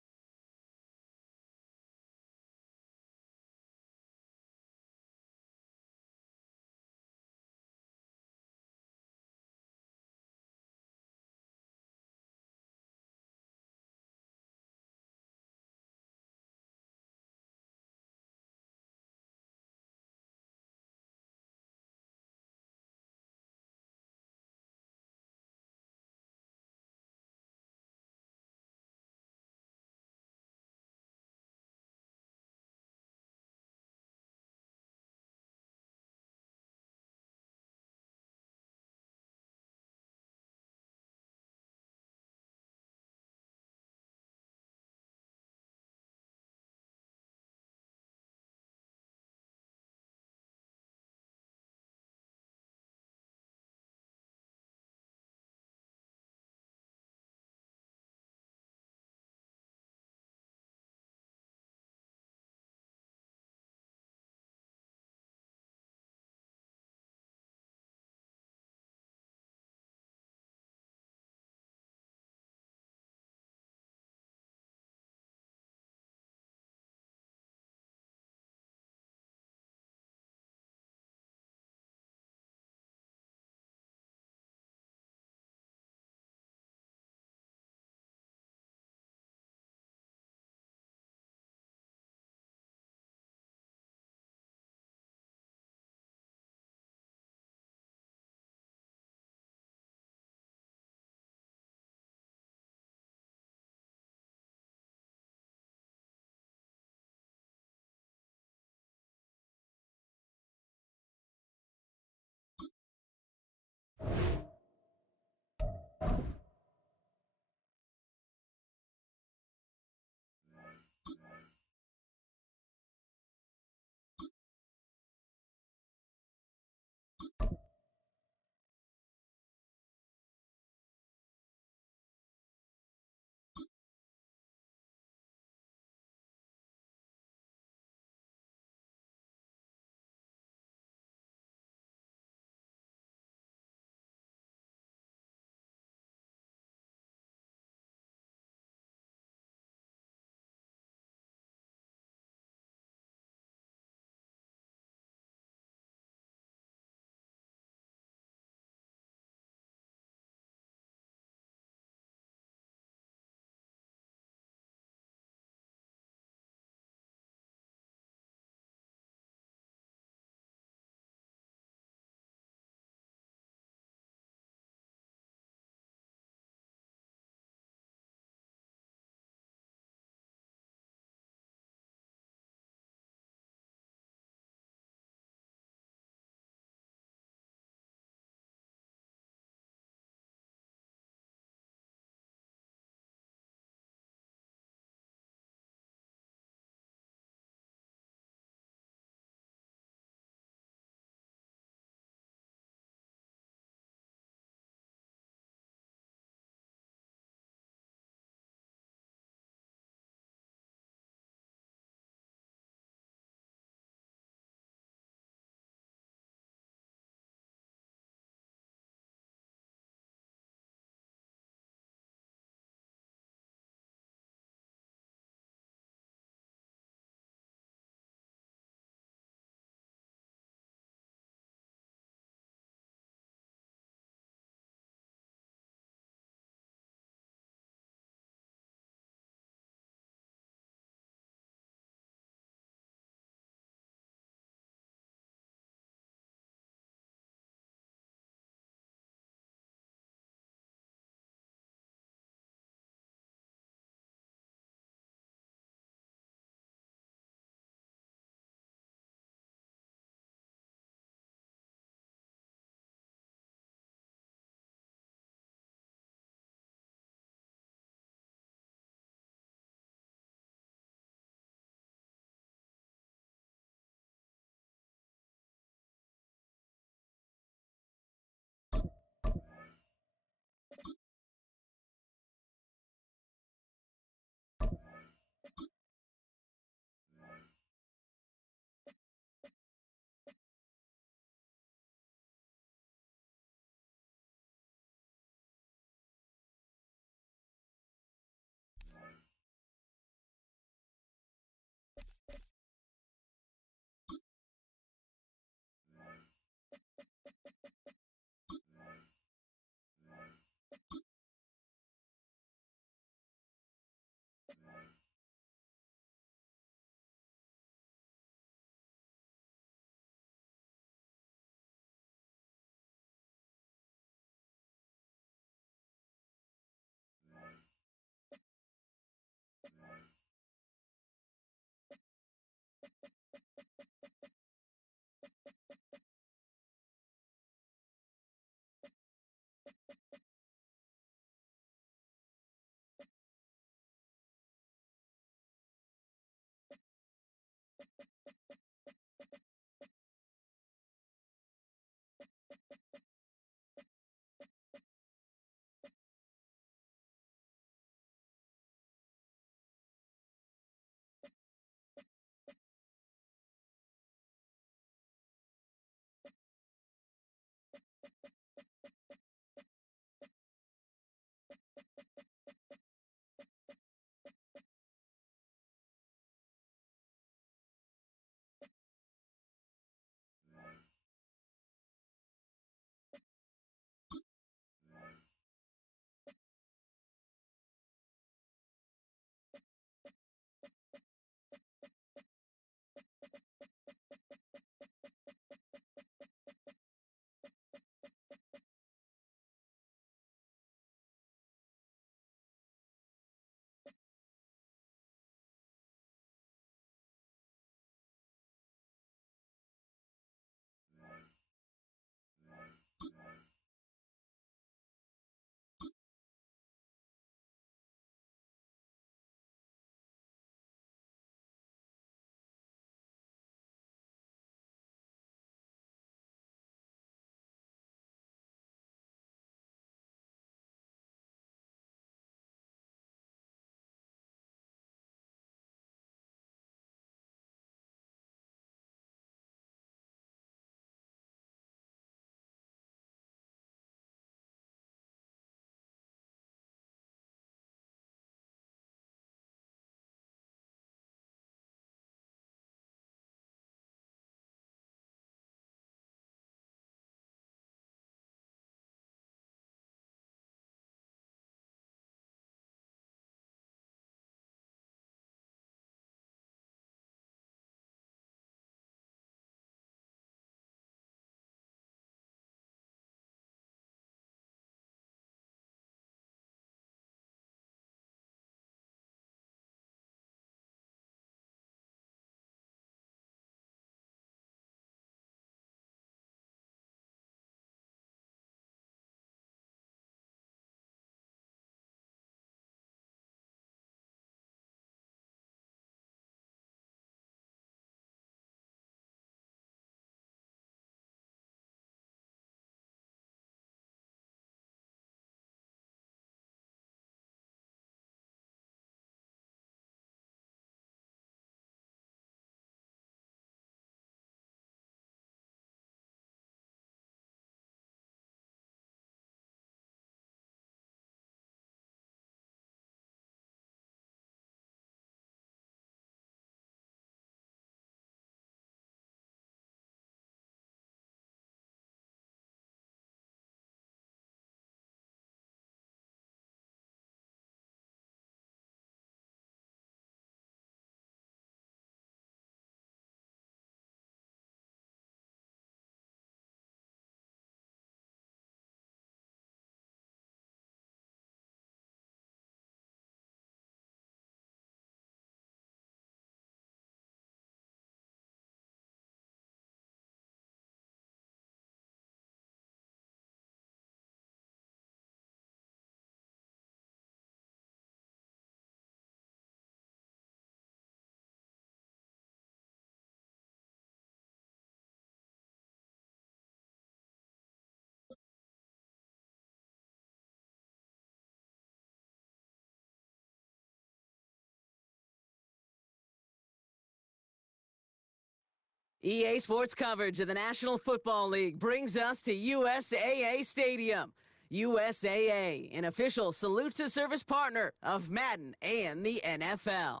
EA Sports coverage of the National Football League brings us to USAA Stadium. USAA, an official salute-to-service partner of Madden and the NFL.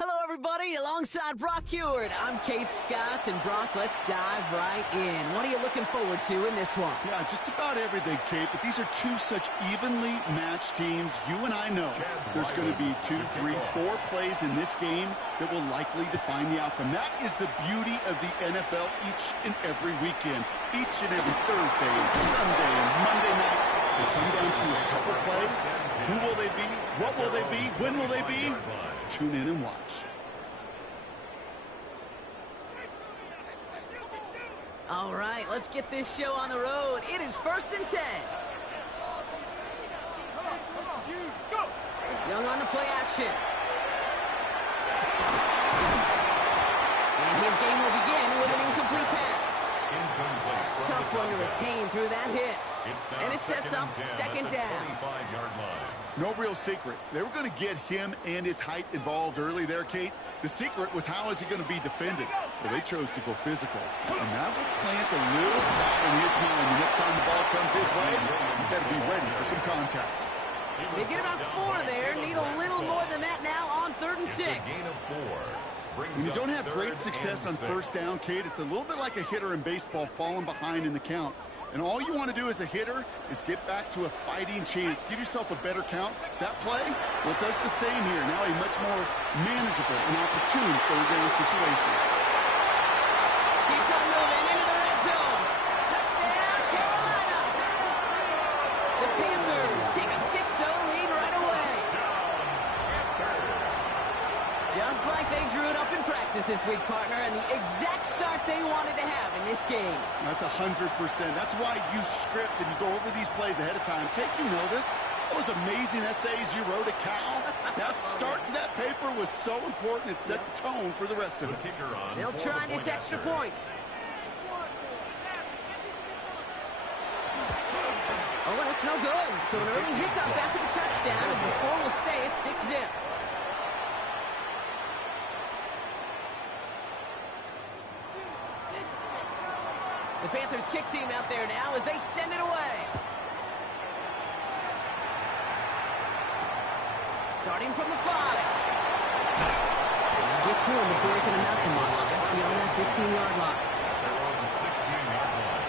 Hello, everybody. Alongside Brock Huard, I'm Kate Scott. And, Brock, let's dive right in. What are you looking forward to in this one? Yeah, just about everything, Kate. But these are two such evenly matched teams. You and I know there's going to be 2, 3, 4 plays in this game that will likely define the outcome. That is the beauty of the NFL each and every weekend. Each and every Thursday and Sunday and Monday night, they come down to a couple plays. Who will they be? What will they be? When will they be? Tune in and watch. All right, let's get this show on the road. It is 1st and 10. Young on the play action. And his game will begin with an incomplete pass. Tough one to retain through that hit. And it sets up 2nd down. No real secret. They were going to get him and his height involved early there, Kate. The secret was how is he going to be defended? Well, they chose to go physical. And that will plant a little thought in his mind. The next time the ball comes his way, you better be ready for some contact. They get about 4 there. Need a little more than that now on 3rd and 6. When you don't have great success on 1st down, Kate, it's a little bit like a hitter in baseball falling behind in the count. And all you want to do as a hitter is get back to a fighting chance. Give yourself a better count. That play, well, it does the same here. Now a much more manageable and opportune 3rd down situation. Keeps on moving into the red zone. Touchdown, Carolina. The Panthers take a 6-0 lead right away. Just like they drew it up in practice this week, partner, and the exact start they wanted to have in this game. That's 100%. That's why you script and you go over these plays ahead of time. Kate, you know this. Those amazing essays you wrote at Cal. That start to that paper was so important. It set the tone for the rest of it. They'll try this extra point. Oh, and it's no good. So an early hiccup after the touchdown as the score will stay at 6-0. The Panthers kick team out there now as they send it away. Starting from the 5. They'll get to him before he can amount to much, just beyond that 15-yard line. They're on the 16-yard line.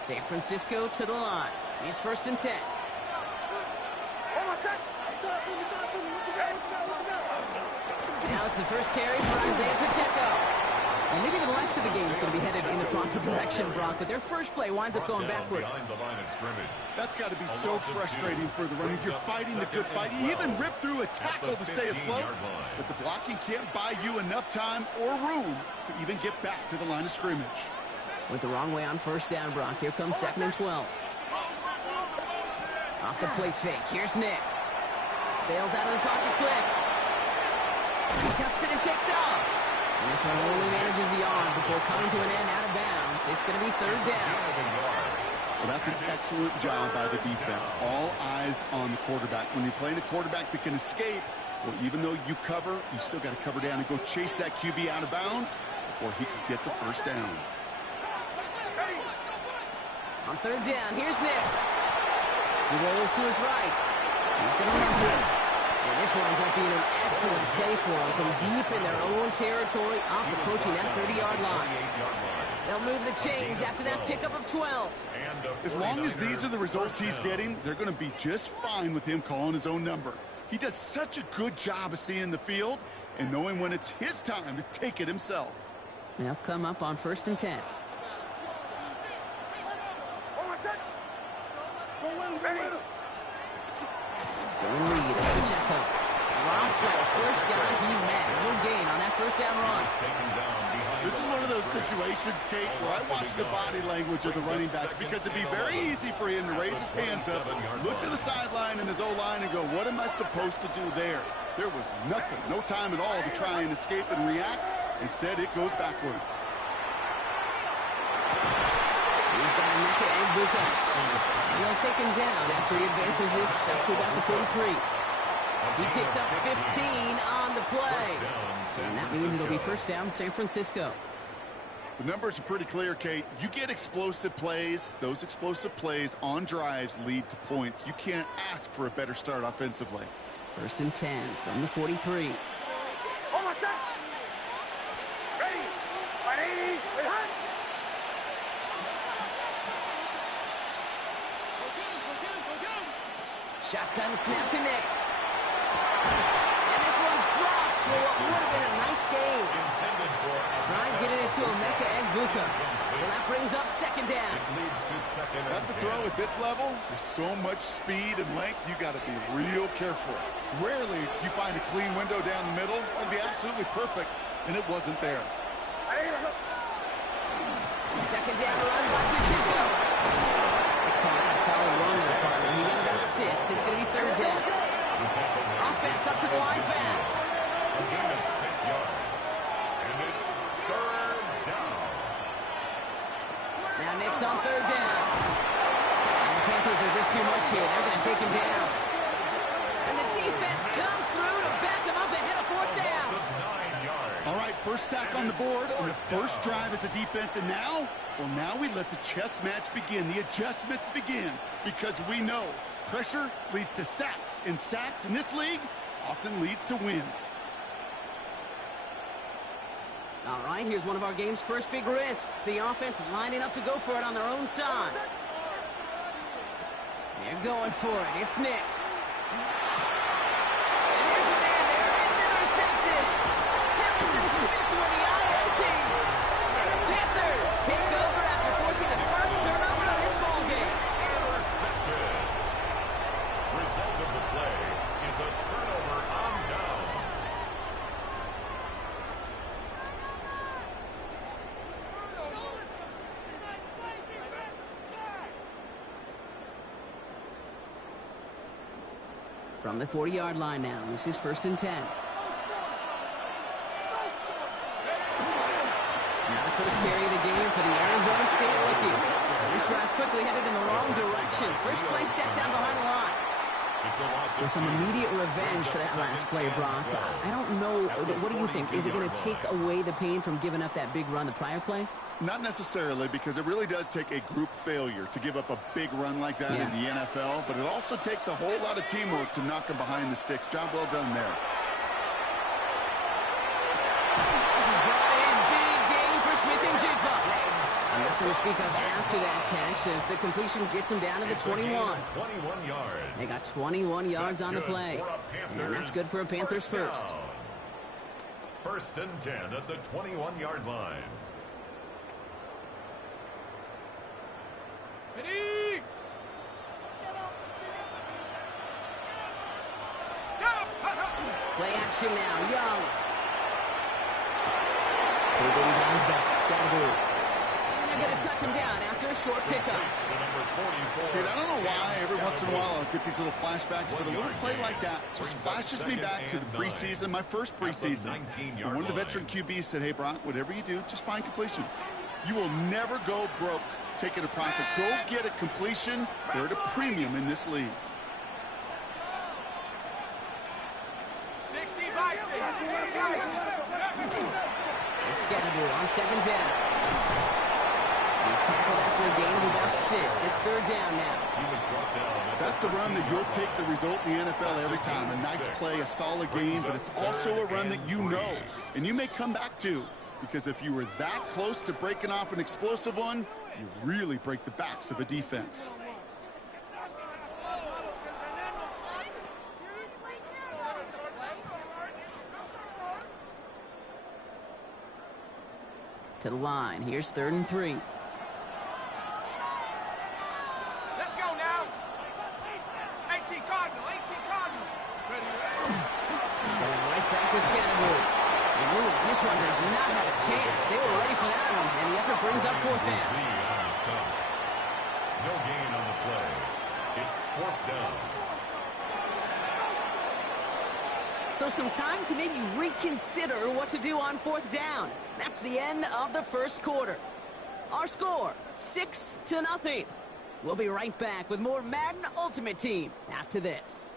San Francisco to the line. It's 1st and 10. Now it's the first carry for Isaiah Pacheco. And maybe the rest of the game is going to be headed in the proper direction, Brock, but their first play winds up going backwards. That's got to be so frustrating for the running. You're fighting the good fight. You even rip through a tackle to stay afloat, but the blocking can't buy you enough time or room to even get back to the line of scrimmage. Went the wrong way on 1st down, Brock. Here comes 2nd and 12. Off the play fake. Here's Nix. Bails out of the pocket quick. He tucks it and takes off. And this one only manages the arm before coming to an end out of bounds. It's going to be 3rd down. Well, that's an excellent job by the defense. All eyes on the quarterback. When you're playing a quarterback that can escape, well, even though you cover, you still got to cover down and go chase that QB out of bounds before he can get the 1st down. On 3rd down, here's Nix. He rolls to his right. He's going to run for it. And this winds up being an excellent play for him from deep in their own territory, up approaching that 30-yard line. They'll move the chains after that pickup of 12. As long as these are the results he's getting, they're going to be just fine with him calling his own number. He does such a good job of seeing the field and knowing when it's his time to take it himself. They'll come up on 1st and 10. Zone read of Pacheco. Drops that first guy he met. No gain on that 1st down run. This is one of those situations, Kate, where I watch the body language of the running back because it'd be very easy for him to raise his hands up, look to the sideline and his O-line and go, what am I supposed to do there? There was nothing, no time at all to try and escape and react. Instead, it goes backwards. He's got Emeka Egbuka. And they'll take him down after he advances this up to about the 43. He picks up 15 on the play. And that means it'll be first down, San Francisco. The numbers are pretty clear, Kate. You get explosive plays. Those explosive plays on drives lead to points. You can't ask for a better start offensively. First and 10 from the 43. Shotgun snap to Nix. And this one's dropped for what would have been a nice game. Try and get it into Emeka Egbuka. So that brings up second down. That's a throw at this level. There's so much speed and length, you got to be real careful. Rarely do you find a clean window down the middle. It'd be absolutely perfect, and it wasn't there. Second down run by Pacheco. Let's call that a solid run there, partner. He got about 6. It's going to be third down. Offense up to the line fast. A gain of 6 yards. And it's third down. Now Nix on third down. And the Panthers are just too much here. They're going to take him down. And the defense comes through to back him up ahead of fourth down. All right, first sack on the board on the first drive as a defense. And now, well, now we let the chess match begin. The adjustments begin because we know pressure leads to sacks. And sacks in this league often leads to wins. All right, here's one of our game's first big risks. The offense lining up to go for it on their own side. They're going for it. It's Nix. And there's a man there. It's intercepted. Harrison Smith with the INT. And the Panthers take over after forcing the first turnover of this ballgame. Intercepted. Result of the play is a turnover on downs. From the 40-yard line now, this is first and 10. Now the first carry of the game for the Arizona State rookie. This drive's quickly headed in the wrong direction. First play set down behind the line. So some immediate revenge for that last play, Brock. I don't know. What do you think? Is it going to take away the pain from giving up that big run the prior play? Not necessarily, because it really does take a group failure to give up a big run like that in the NFL, but it also takes a whole lot of teamwork to knock them behind the sticks. Job well done there. This is brought in. Big game for Smith and Jigba. And nothing to speak of after that catch as the completion gets him down to the 21. 21 yards. They got 21 yards on the play. And that's good for a Panthers first. First and 10 at the 21-yard line. Play action now, Young. Holding guys back, Scatterbury. And they're going to touch him down after a short pickup. Dude, I don't know why every once in a while I'll get these little flashbacks, but a little play like that just flashes me back to the preseason, my first preseason. And one of the veteran QBs said, hey, Brock, whatever you do, just find completions. You will never go broke taking a profit. Go get a completion. They're at a premium in this league. 60 by 6. It's Scatterbury on second down. He's tackled after a gain of about 6. It's third down now. That's a run that you'll take the result in the NFL every time. A nice play, a solid game, but it's also a run that you know and you may come back to. Because if you were that close to breaking off an explosive one, you really break the backs of a defense. To the line. Here's third and 3. Let's go now. 18 Cardinal, 18 Cardinal. Going right back to Scatterbury. And ooh, this one does not have a chance. They were ready for that one, and the effort brings up fourth down. No gain on the play. It's fourth down. So some time to maybe reconsider what to do on fourth down. That's the end of the first quarter. Our score, 6-0. We'll be right back with more Madden Ultimate Team after this.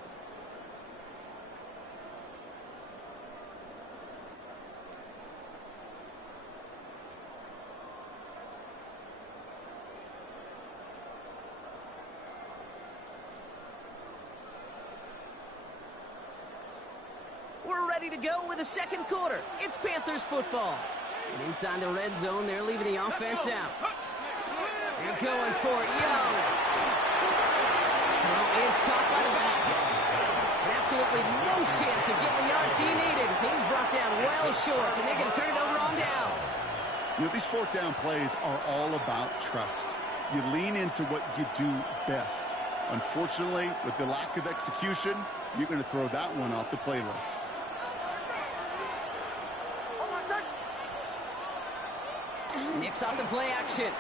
we're ready to go with the second quarter. It's Panthers football. And inside the red zone, they're leaving the offense out. They're going for it. Young. Throw is caught by the back. And absolutely no chance of getting the yards he needed. He's brought down well short, and they're going to turn it over on downs. You know, these fourth down plays are all about trust. You lean into what you do best. Unfortunately, with the lack of execution, you're going to throw that one off the playlist. Nicks off the play action.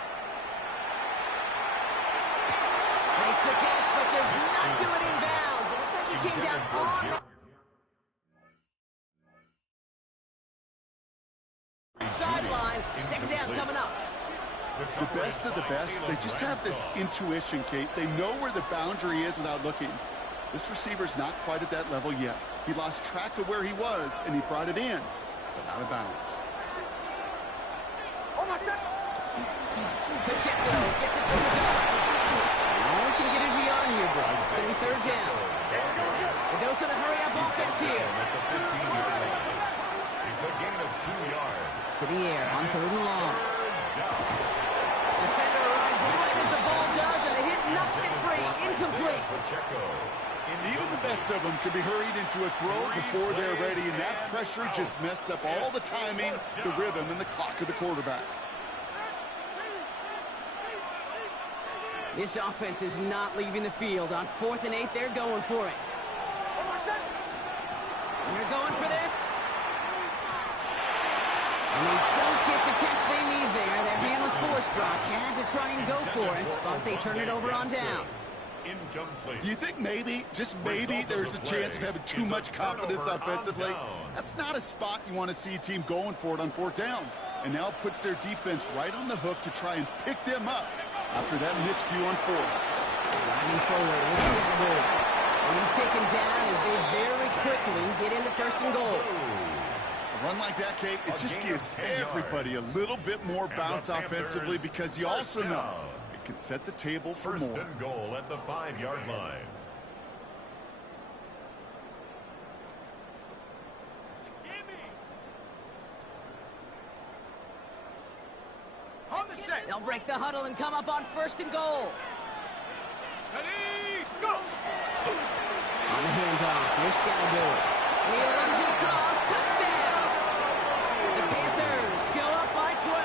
Makes the catch, but does not do it in bounds. It looks like he came down on the sideline. Second down coming up. The best of the best, they just have this intuition, Kate. They know where the boundary is without looking. This receiver's not quite at that level yet. He lost track of where he was, and he brought it in, but out of bounds. Pacheco gets it to the goal. All he can get is a yard here, bro. It's going to be third down. The dose of the hurry-up offense here. It's a gain of 2 yards. To the air on third and long. Defender arrives right as the ball does, and the hit knocks it free. Incomplete. Pacheco. Even the best of them can be hurried into a throw before they're ready, and that pressure just messed up all the timing, the rhythm, and the clock of the quarterback. This offense is not leaving the field. On 4th and 8, they're going for it. They're going for this. And they don't get the catch they need there. Their hand was forced. Brock had to try and go for it, but they turn it over on downs. Do you think maybe, just maybe, there's a chance of having too much confidence offensively? That's not a spot you want to see a team going for it on 4th down. And now it puts their defense right on the hook to try and pick them up after that miscue on 4th. Driving forward with Scatterbury. And he's taken down as they very quickly get into 1st and goal. A run like that, Kate, it just gives everybody a little bit more bounce offensively because you also know it can set the table for more. 1st and goal at the 5-yard line. They'll break the huddle and come up on 1st and goal. Ready, go! On the handoff, here's Scatterbury. And he runs it across. Touchdown! The Panthers go up by 12.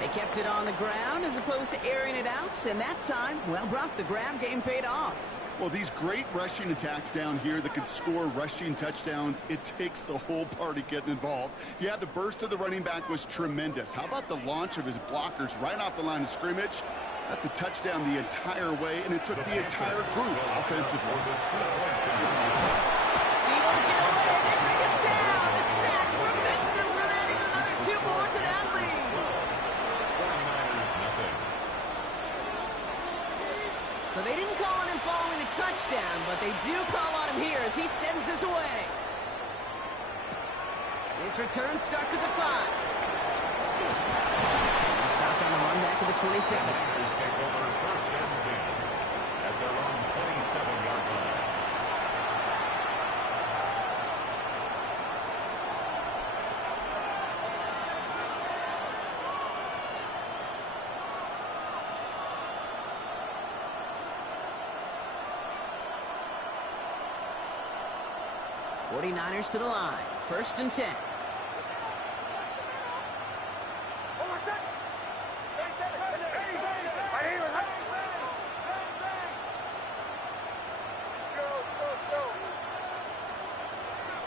They kept it on the ground as opposed to airing it out, and that time, well, Brock, the ground game paid off. Well, these great rushing attacks down here that could score rushing touchdowns, it takes the whole party getting involved. Yeah, the burst of the running back was tremendous. How about the launch of his blockers right off the line of scrimmage? That's a touchdown the entire way, and it took the entire group offensively. They don't get away. They bring it down. The sack prevents them from adding another 2 more to that lead. 49ers, nothing. So they didn't call on him following the touchdown, but they do call on him here as he sends this away. His return starts at the 5. He stopped on the run back of the 27. Panthers take over 1st and 10 at their own 27-yard line. '49ers to the line. 1st and 10.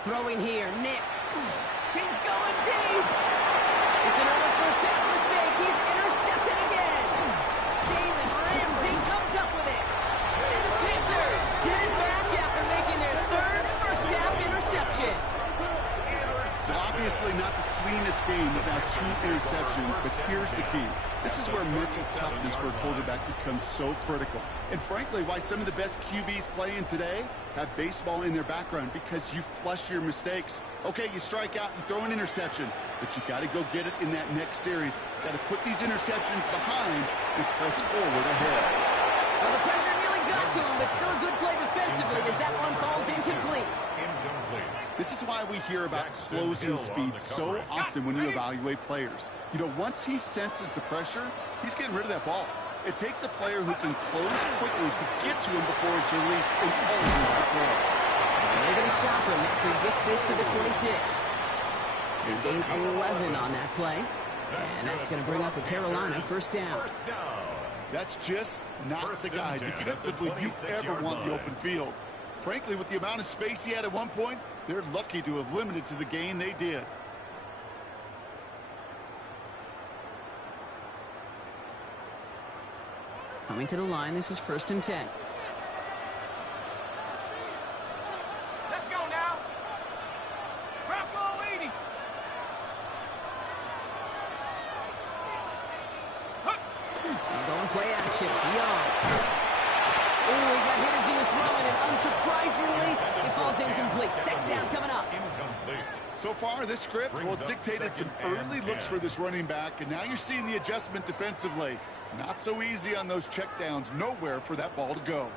Throwing here, Nix. He's going deep. It's another first half mistake. He's intercepted again. Jalen Ramsey comes up with it. And the Panthers get it back after making their 3rd first half interception. So obviously not the cleanest game without 2 interceptions, but here's the key. This is where mental toughness for a quarterback becomes so critical. And frankly, why some of the best QBs playing today have baseball in their background, because you flush your mistakes. Okay, you strike out and throw an interception, but you got to go get it in that next series. Got to put these interceptions behind and press forward ahead. Well, the pressure nearly got to him, but still a good play defensively. defensively as that one falls incomplete. This is why we hear about closing speed so often when you evaluate players. You know, once he senses the pressure, he's getting rid of that ball. It takes a player who can close quickly to get to him before it's released and ultimately score. They're going to stop him after he gets this to the 26. They gained 11 on that play. And that's going to bring up a Carolina first down. That's just not the guy defensively you ever want in the open field. Frankly, with the amount of space he had at one point, they're lucky to have limited to the gain they did. Coming to the line, this is 1st and 10. Let's go now. Rocco 80. And going play action. Young. Ooh, he got hit as he was throwing, and unsurprisingly, it falls incomplete. Second down coming up. So far, this script, well, it's dictated some early looks for this running back, and now you're seeing the adjustment defensively. Not so easy on those checkdowns. Nowhere for that ball to go.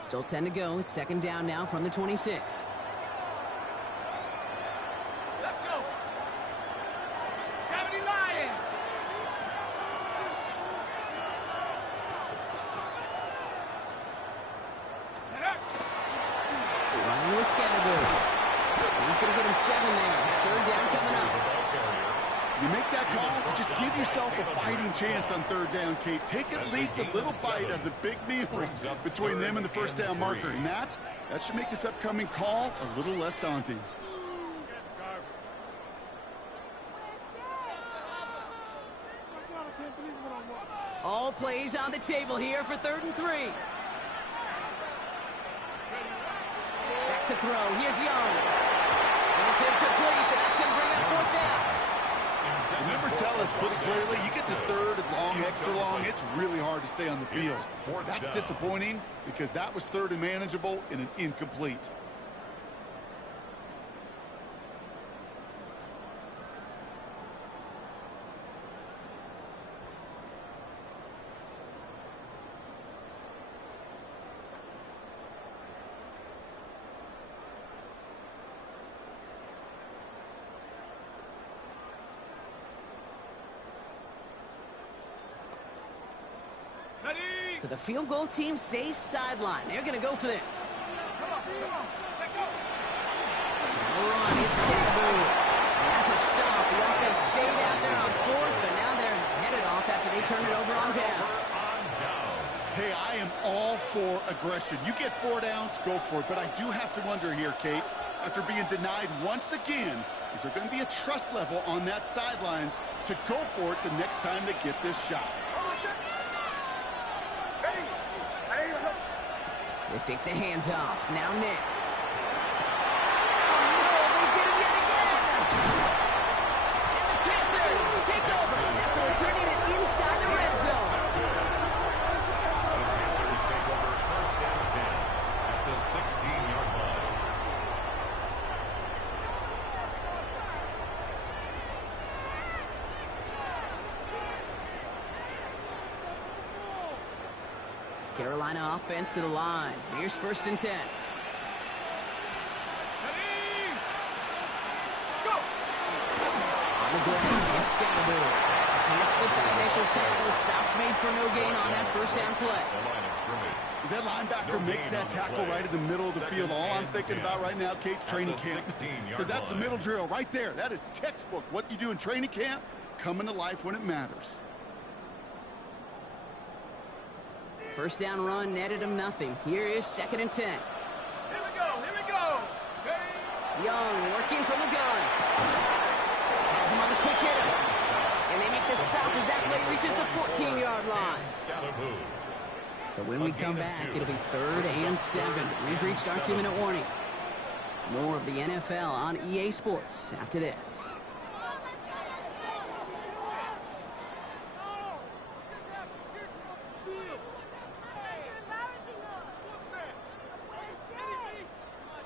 Still 10 to go. It's second down now from the 26. Let's go. 70 Lions. Running with Scattergood. He's going to get him 7 there. It's third down coming up. You make that call to just give yourself a fighting chance on third down, Kate. Take at least a little bite of the big meal between them and the first down marker. And that should make this upcoming call a little less daunting. All plays on the table here for 3rd and 3. Back to throw. Here's Young. And it's incomplete, and that's going to bring up 4th down. The numbers tell us pretty clearly, you get to third and long, extra long, it's really hard to stay on the field. That's disappointing because that was third and manageable in an incomplete. So the field goal team stays sidelined. They're going to go for this. Come on. Take go. Run, it's Scattergood. That's a stop. The offense stayed out there on 4th, but now they're headed off after they turn it over on downs. Hey, I am all for aggression. You get 4 downs, go for it. But I do have to wonder here, Kate, after being denied once again, is there going to be a trust level on that sidelines to go for it the next time they get this shot? They fake the handoff. Now Nix. Oh, no, they get him yet again. And the Panthers take over after returning it inside the red zone. The Panthers take over first down 10 at the 16-yard line. Carolina offense to the line. Here's 1st and 10. Ready? Go. On the ground, it's Scattergood. Can't slip that initial tackle. Stops made for no gain on that first down play. The line of scrimmage. As that linebacker makes that tackle right in the middle of the field, all I'm thinking about right now, Kate's training camp. Because that's the middle drill right there. That is textbook. What you do in training camp, coming to life when it matters. First down run netted him nothing. Here is 2nd and 10. Here we go. Steady. Young working from the gun. Has him on the quick hitter. And they make the stop as that play reaches the 14-yard line. So when we come back, it'll be 3rd and 7. We've reached our 2-minute warning. More of the NFL on EA Sports after this.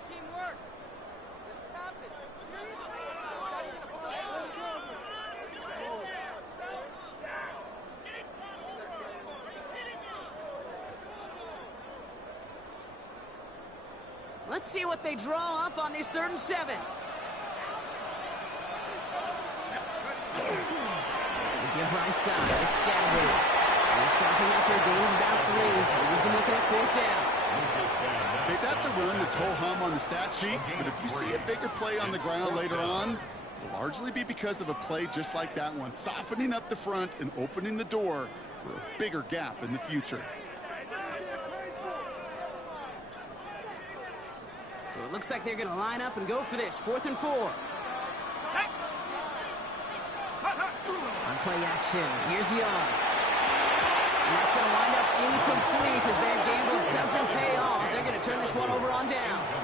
Teamwork. Just happen. Let's see what they draw up on this 3rd and 7. They give right side. It's Scatterby. He's stopping after a gain of about 3. He leaves him looking at 4th down. Hey, that's a run that's ho-hum on the stat sheet, but if you see a bigger play on the ground later on, it'll largely be because of a play just like that one, softening up the front and opening the door for a bigger gap in the future. So it looks like they're going to line up and go for this. 4th and 4. On play action, here's Young. And that's going to wind up incomplete as that gamble doesn't pay off. They're going to turn this one over on downs.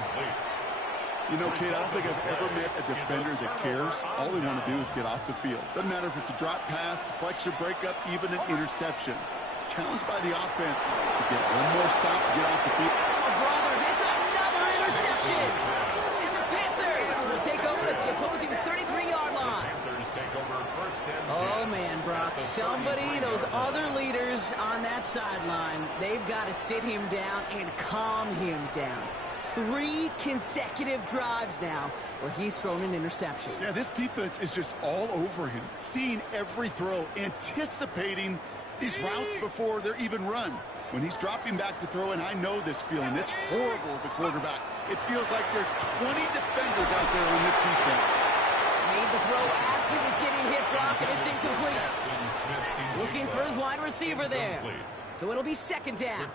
You know, Kate, I don't think I've ever met a defender that cares. All they want to do is get off the field. Doesn't matter if it's a drop pass, deflection, breakup, even an interception. Challenged by the offense to get one more stop to get off the field. Oh, brother, it's another interception. And the Panthers will take over at the opposing 33-yard line. Panthers take over 1st and 10. Oh, man, Brock. Somebody, those other leaders on that sideline, they've got to sit him down and calm him down. 3 consecutive drives now where he's thrown an interception. Yeah, this defense is just all over him, seeing every throw, anticipating these routes before they're even run. When he's dropping back to throw, and I know this feeling, it's horrible as a quarterback. It feels like there's 20 defenders out there on this defense. Made the throw as he was getting hit, Brock, and it's incomplete. Looking for his wide receiver there. So it'll be 2nd down.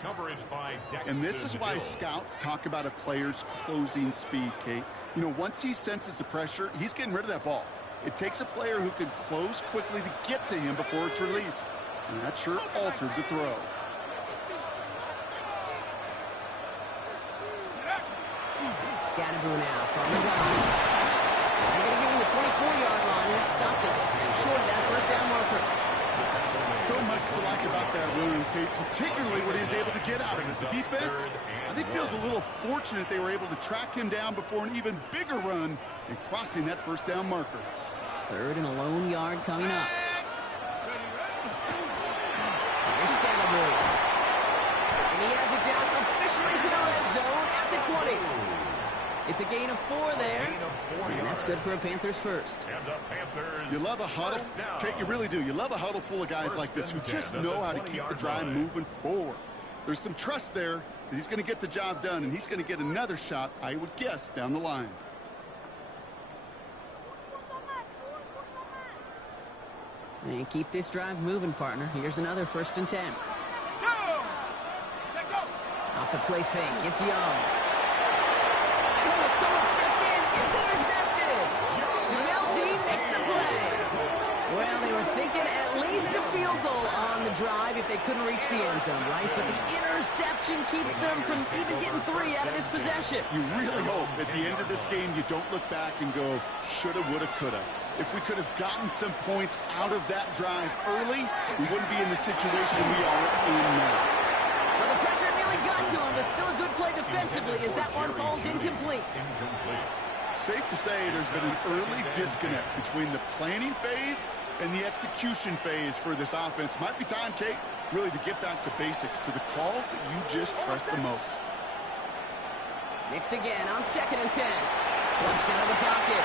And this is why scouts talk about a player's closing speed, Kate. You know, once he senses the pressure, he's getting rid of that ball. It takes a player who can close quickly to get to him before it's released. And that sure altered the throw. Scatterby now from the gun. They're going to give him the 24-yard line. He's stopped a step short of that 1st down marker. So much to like about that run, Kate, particularly what he was able to get out of it. The defense, I think, feels a little fortunate they were able to track him down before an even bigger run and crossing that 1st down marker. 3rd and a lone yard coming up. Here's Scatterby. And he has it down officially to the red zone at the 20. It's a gain of 4 there. And that's good for a Panthers 1st. You love a huddle. Kate, you really do. You love a huddle full of guys like this who just know how to keep the drive moving forward. There's some trust there that he's going to get the job done, and he's going to get another shot, I would guess, down the line. And keep this drive moving, partner. Here's another 1st and 10. Off the play fake. It's Young. Someone stepped in. It's intercepted. Jamel Dean makes the play. Well, they were thinking at least a field goal on the drive if they couldn't reach the end zone, right? But the interception keeps them from even getting 3 out of this possession. You really hope at the end of this game you don't look back and go, shoulda, woulda, coulda. If we could have gotten some points out of that drive early, we wouldn't be in the situation we are in now. Well, the pressure really got to him, but still a good play defensively as that one falls incomplete. Safe to say there's been an early disconnect between the planning phase and the execution phase for this offense. Might be time, Kate, really to get back to basics, to the calls that you just trust the most. Nix again on 2nd and 10. Flushed out of the pocket.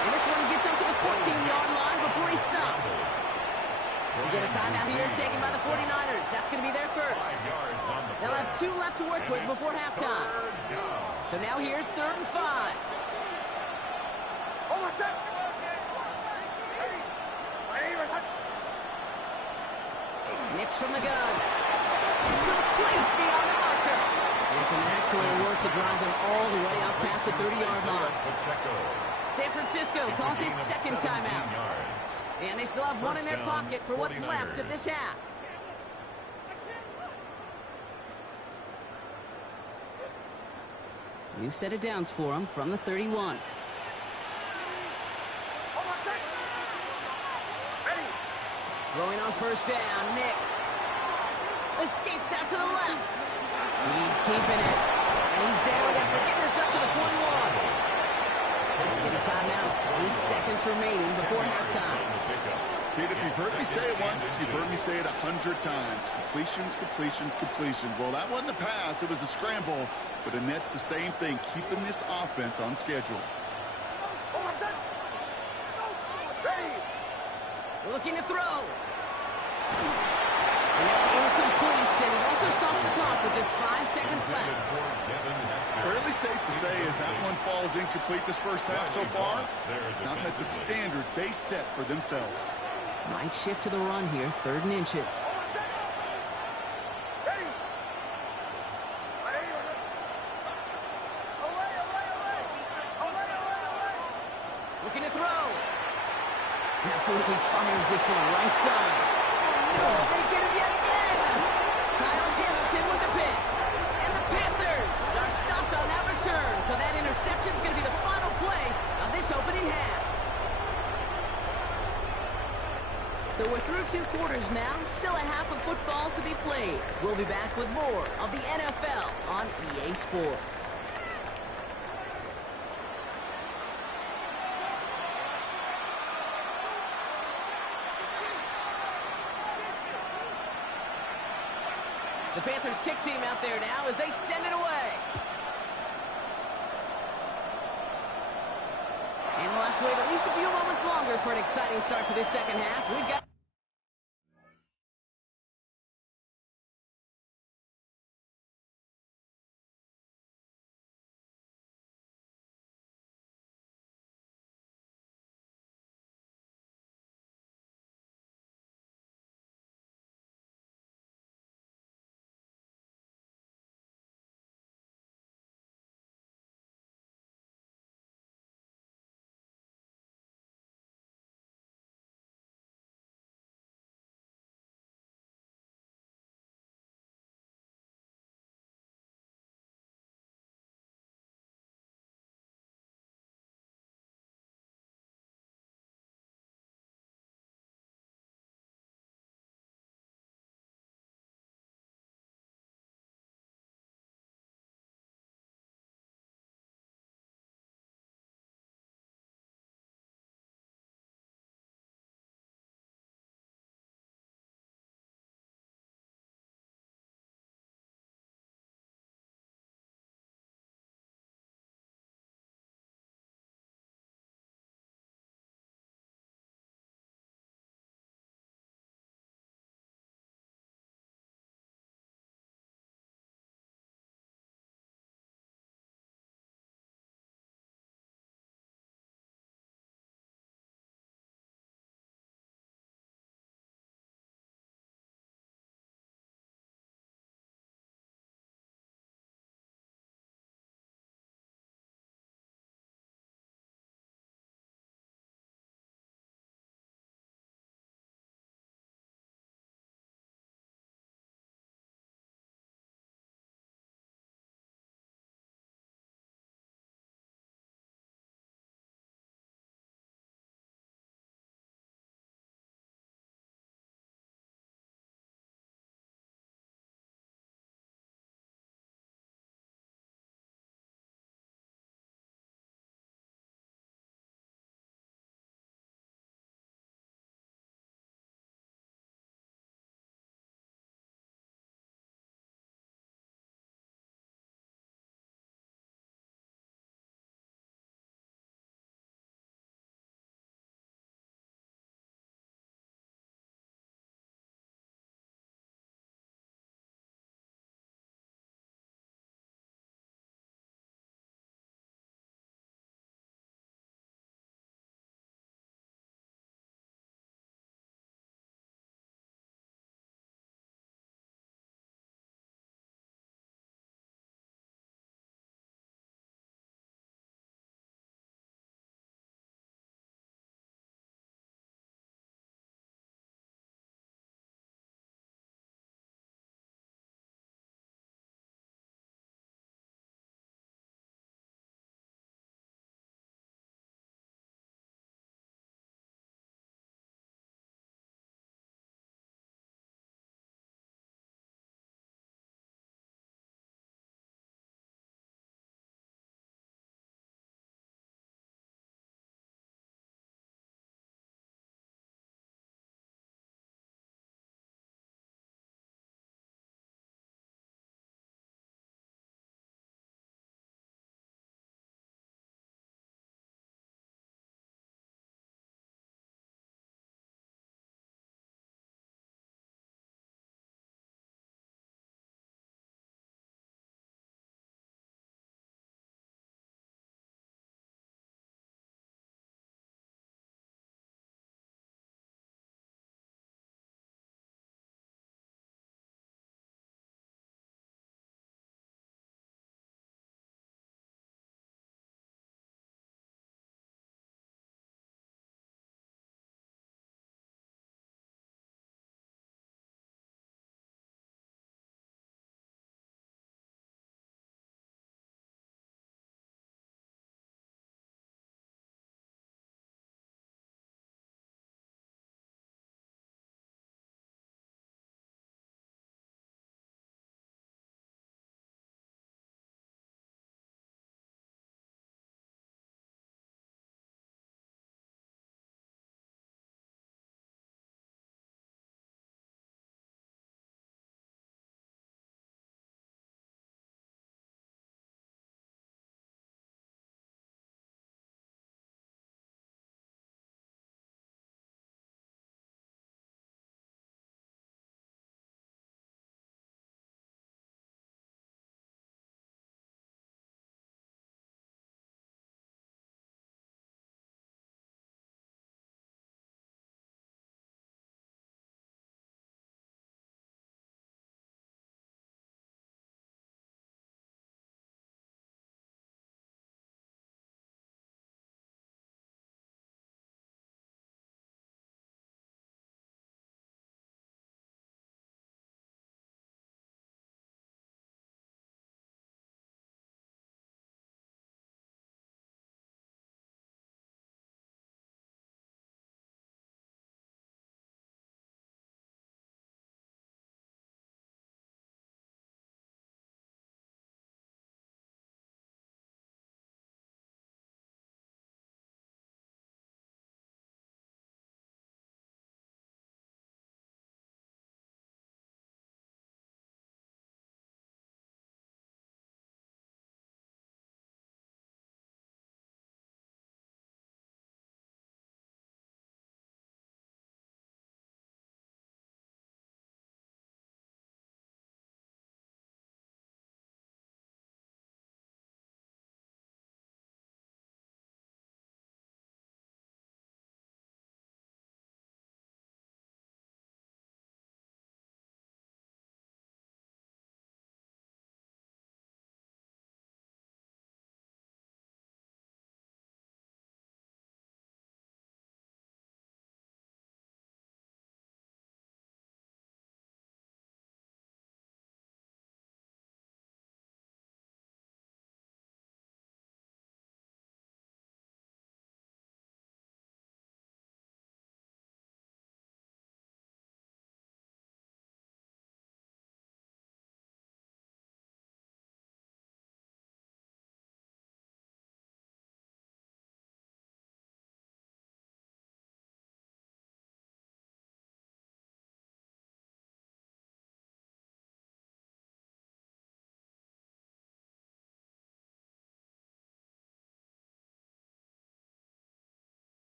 And this one gets up to the 14-yard line before he stops. We get a timeout here taken by the 49ers. That's going to be their 1st. They'll have 2 left to work with before halftime. So now here's 3rd and 5. Nix from the gun. Complete beyond the marker. It's an excellent work to drive them all the way up past the 30-yard line. San Francisco calls it 2nd timeout. And they still have 1 in their pocket for what's left of this half. New set of downs for them from the 31. Throwing on 1st down, Nix. Escapes out to the left. He's keeping it. And he's down after getting this up to the 41. Get a timeout. 8 seconds remaining before halftime. Kate, if you You've heard me say it once. You've heard me say it 100 times. Completions, completions, completions. Well, that wasn't a pass. It was a scramble. But Annette's the same thing, keeping this offense on schedule. Looking to throw. And that's incomplete, and he also stops the clock with just 5 seconds left. Fairly safe to say as that one falls incomplete this first half so far, not met the standard they set for themselves. Might shift to the run here, 3rd and inches. Looking to throw. Absolutely fires this one right side. No, they get him yet again. Kyle Hamilton with the pick. And the Panthers are stopped on that return. So that interception is going to be the final play of this opening half. So we're through 2 quarters now. Still a half of football to be played. We'll be back with more of the NFL on EA Sports. The Panthers kick team out there now as they send it away. And we'll have to wait at least a few moments longer for an exciting start to this second half. We've got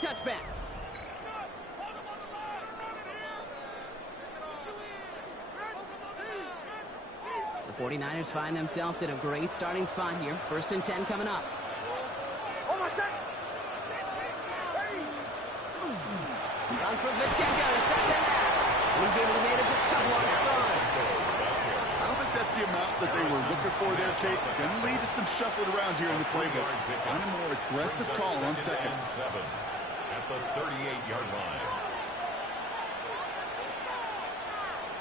touchback. The 49ers find themselves in a great starting spot here. 1st and 10 coming up. Run from Pacheco to start them out. And he's able to manage a couple on that run. I don't think that's the amount that they were looking for there, Kate. Going to lead to some shuffling around here in the playbook. Find a more aggressive call on second. At the 38-yard line.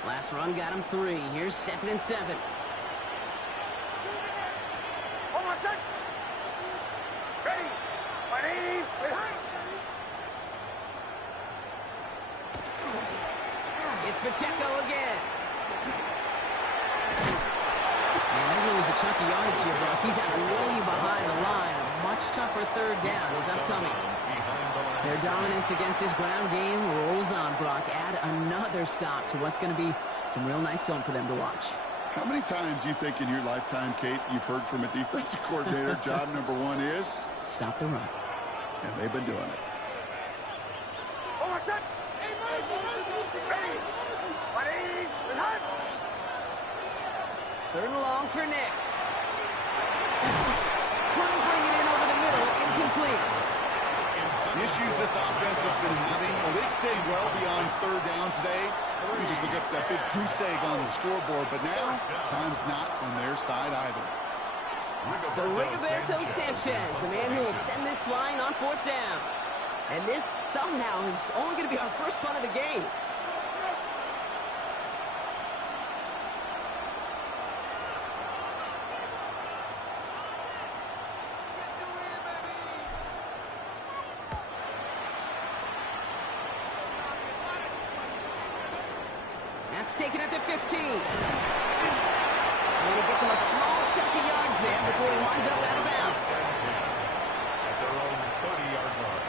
Last run got him 3. Here's 2nd and 7. It's Pacheco again. And there goes a chunky yardage here, Brock. He's out way behind the line. A much tougher 3rd down is upcoming. Their dominance against his ground game rolls on, Brock. Add another stop to what's going to be some real nice film for them to watch. How many times do you think in your lifetime, Kate, you've heard from a defensive coordinator, job number 1 is? Stop the run. And they've been doing it. Third and long for Nix. Couldn't bring it in over the middle. Incomplete. The issues this offense has been having, well, they've stayed well beyond 3rd down today. You just look up that big goose egg on the scoreboard, but now time's not on their side either. So Rigoberto Sanchez, the man who will send this flying on 4th down. And this somehow is only going to be our first punt of the game. That's taken at the 15. And he gets him a small chunk of yards there before he winds up out of bounds. At their own 30-yard line.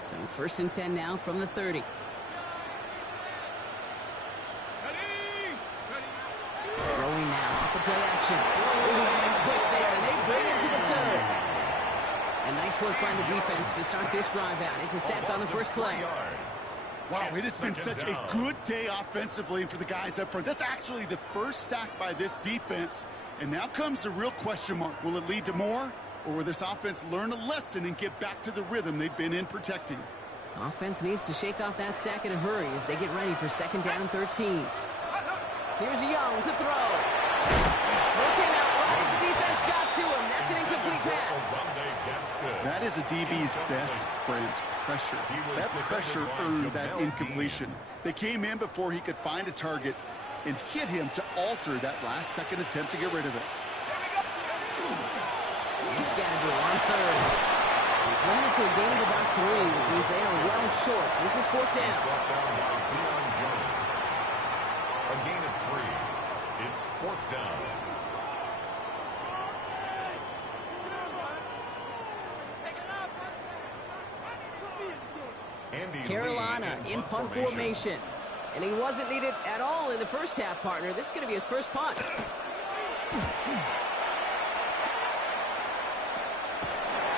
So 1st and 10 now from the 30. Throwing now off the play action. And quick there, and they bring him to the turn. And nice work by the defense to start this drive out. It's a sack on the first play. Wow, it has been such a good day offensively for the guys up front. That's actually the first sack by this defense. And now comes the real question mark. Will it lead to more? Or will this offense learn a lesson and get back to the rhythm they've been in protecting? Offense needs to shake off that sack in a hurry as they get ready for 2nd down and 13. Here's Young to throw. Throw came out right as the defense got to him. That's an incomplete pass. That is a DB's best friend, pressure. That pressure earned that incompletion. They came in before he could find a target and hit him to alter that last-second attempt to get rid of it. And Scatterbill on 3rd. He's limited to a gain of about 3, which means they are well short. This is 4th down. A gain of 3. It's 4th down. Carolina in punt formation. And he wasn't needed at all in the first half, partner. This is going to be his first punt.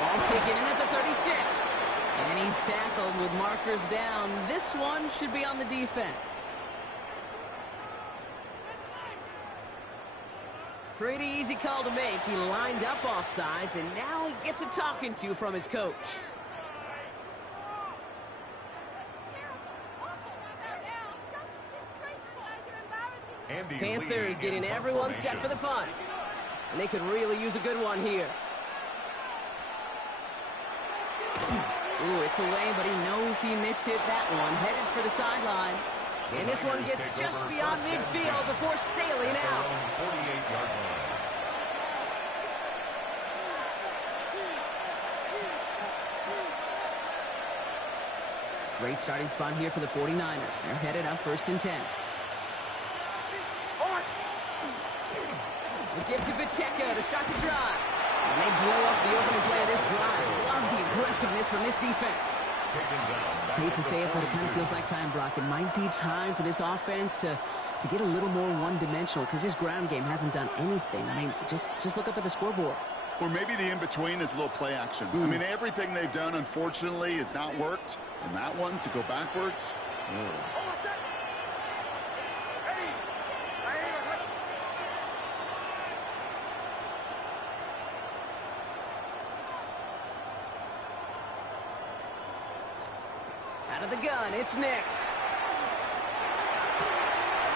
Ball taken in at the 36. And he's tackled with markers down. This one should be on the defense. Pretty easy call to make. He lined up offsides, and now he gets a talking to from his coach. Panthers getting everyone set for the punt. And they could really use a good one here. Ooh, it's away, but he knows he mishit that one. Headed for the sideline. And this one gets just beyond midfield before sailing out. 48-yard line. Great starting spot here for the 49ers. They're headed up 1st and 10. It gives to Pacheco to start the drive. And they blow up the opening play of this drive. Love the aggressiveness from this defense. Taken down. Hate to say it, but it kind of feels like time, Brock. It might be time for this offense to get a little more one-dimensional because his ground game hasn't done anything. I mean, just look up at the scoreboard. Or maybe the in-between is a little play action. I mean, everything they've done, unfortunately, has not worked. And that one, to go backwards, Out of the gun, it's Nix.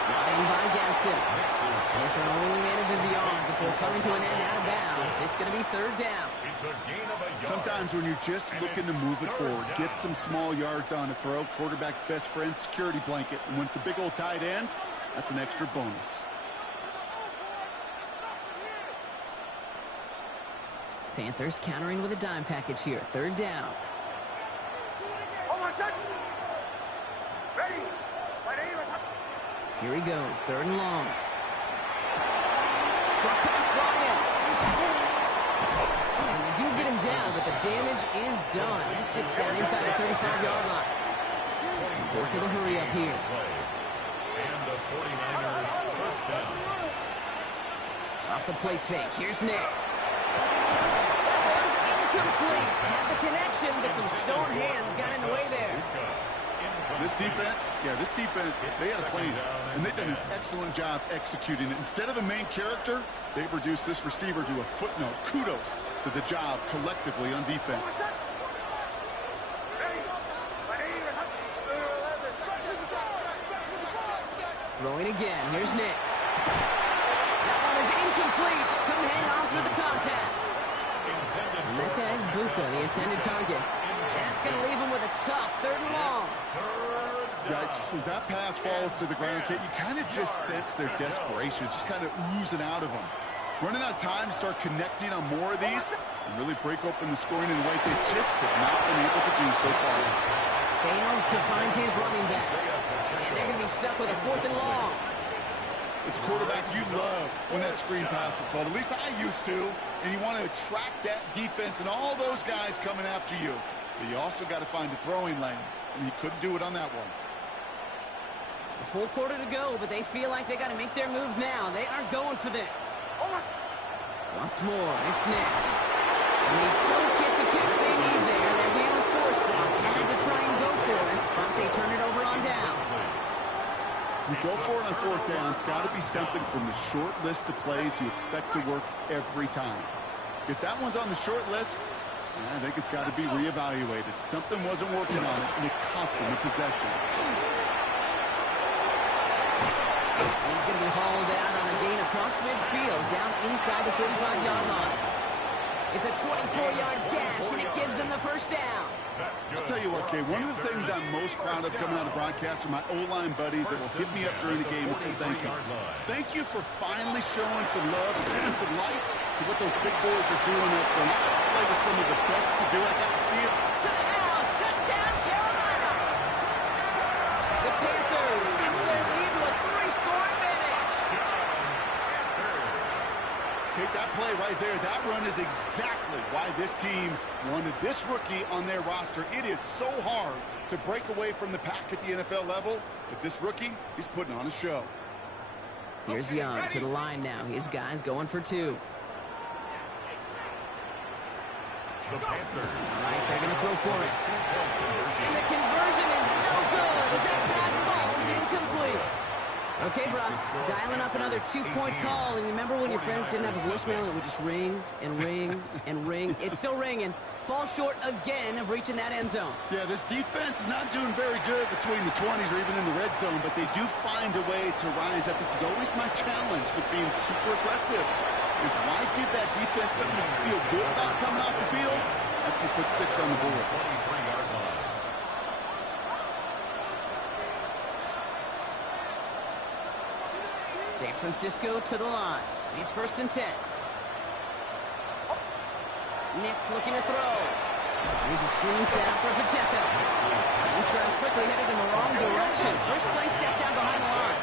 Not in by Gadsden. This one only manages the arm before coming to an end out of bounds. It's going to be third down. It's a gain of a yard. sometimes when you're just looking to move it forward, get some small yards on a throw, quarterback's best friend, security blanket. And when it's a big old tight end, that's an extra bonus. Panthers countering with a dime package here. Third down. Here he goes. Third and long. Short pass brought in. And they do get him down, but the damage is done. This gets down inside the 35-yard line. And goes to the hurry up here. And the 49ers first down. Off the play fake. Here's Nix. That was incomplete. Had the connection, but some stone hands got in the way there. This defense, they had a plan, and they've done an excellent job executing it. Instead of a main character, they've reduced this receiver to a footnote. Kudos to the job collectively on defense. Throwing again. Here's Nix. That one is incomplete. Couldn't hang on through the contact. Emeka Egbuka, the intended target. That's going to leave him with a tough third and long. Yikes, as that pass falls to the ground, Kate, you kind of just sense their desperation, just kind of oozing out of them. Running out of time to start connecting on more of these and really break open the scoring in a way they just have not been able to do so far. Fails to find his running back. And they're going to be stuck with a fourth and long. As a quarterback, you love when that screen pass is called. At least I used to. And you want to attract that defense and all those guys coming after you. But you also got to find a throwing lane. And he couldn't do it on that one. A full quarter to go, but they feel like they got to make their move now. They are going for this. Once more, it's Nix. And they don't get the catch they need there. Their man was forced. Brock had to try and go for it, but they turn it over on downs. You go for it on fourth down. It's got to be something from the short list of plays you expect to work every time. If that one's on the short list, I think it's got to be reevaluated. Something wasn't working on it, and it cost them the possession. He's going to be hauled out on a gain across midfield, down inside the 45-yard line. It's a 24-yard gash, and it gives them the first down. I'll tell you what, Kay, one of the things I'm most proud of coming out of broadcast are my O-line buddies that will hit me up during the game and say thank you. Thank you for finally showing some love and some light to what those big boys are doing up front. I got to play with some of the best to do it. I got to see it. To the house, touchdown, Carolina! The Panthers take their lead to a 3-score advantage. Kate, that play right there, that run is exactly why this team wanted this rookie on their roster. It is so hard to break away from the pack at the NFL level, but this rookie, he's putting on a show. Here's Young to the line now. His guys going for 2. The Panthers. Right, they're going to throw for it. And the conversion is no good as that pass falls incomplete. Okay, Brock, dialing up another 2-point call. And remember when your friends didn't have a voicemail? It would just ring and ring and ring. It's still ringing. Fall short again of reaching that end zone. Yeah, this defense is not doing very good between the 20s or even in the red zone, but they do find a way to rise up. This is always my challenge with being super aggressive, is why give that defense something to feel good about coming off the field after you put 6 on the board. 23-yard line. San Francisco to the line. He's 1st and 10. Nix looking to throw. Here's a screen set up for Pacheco. This drive's quickly headed in the wrong direction. First play set down behind the line.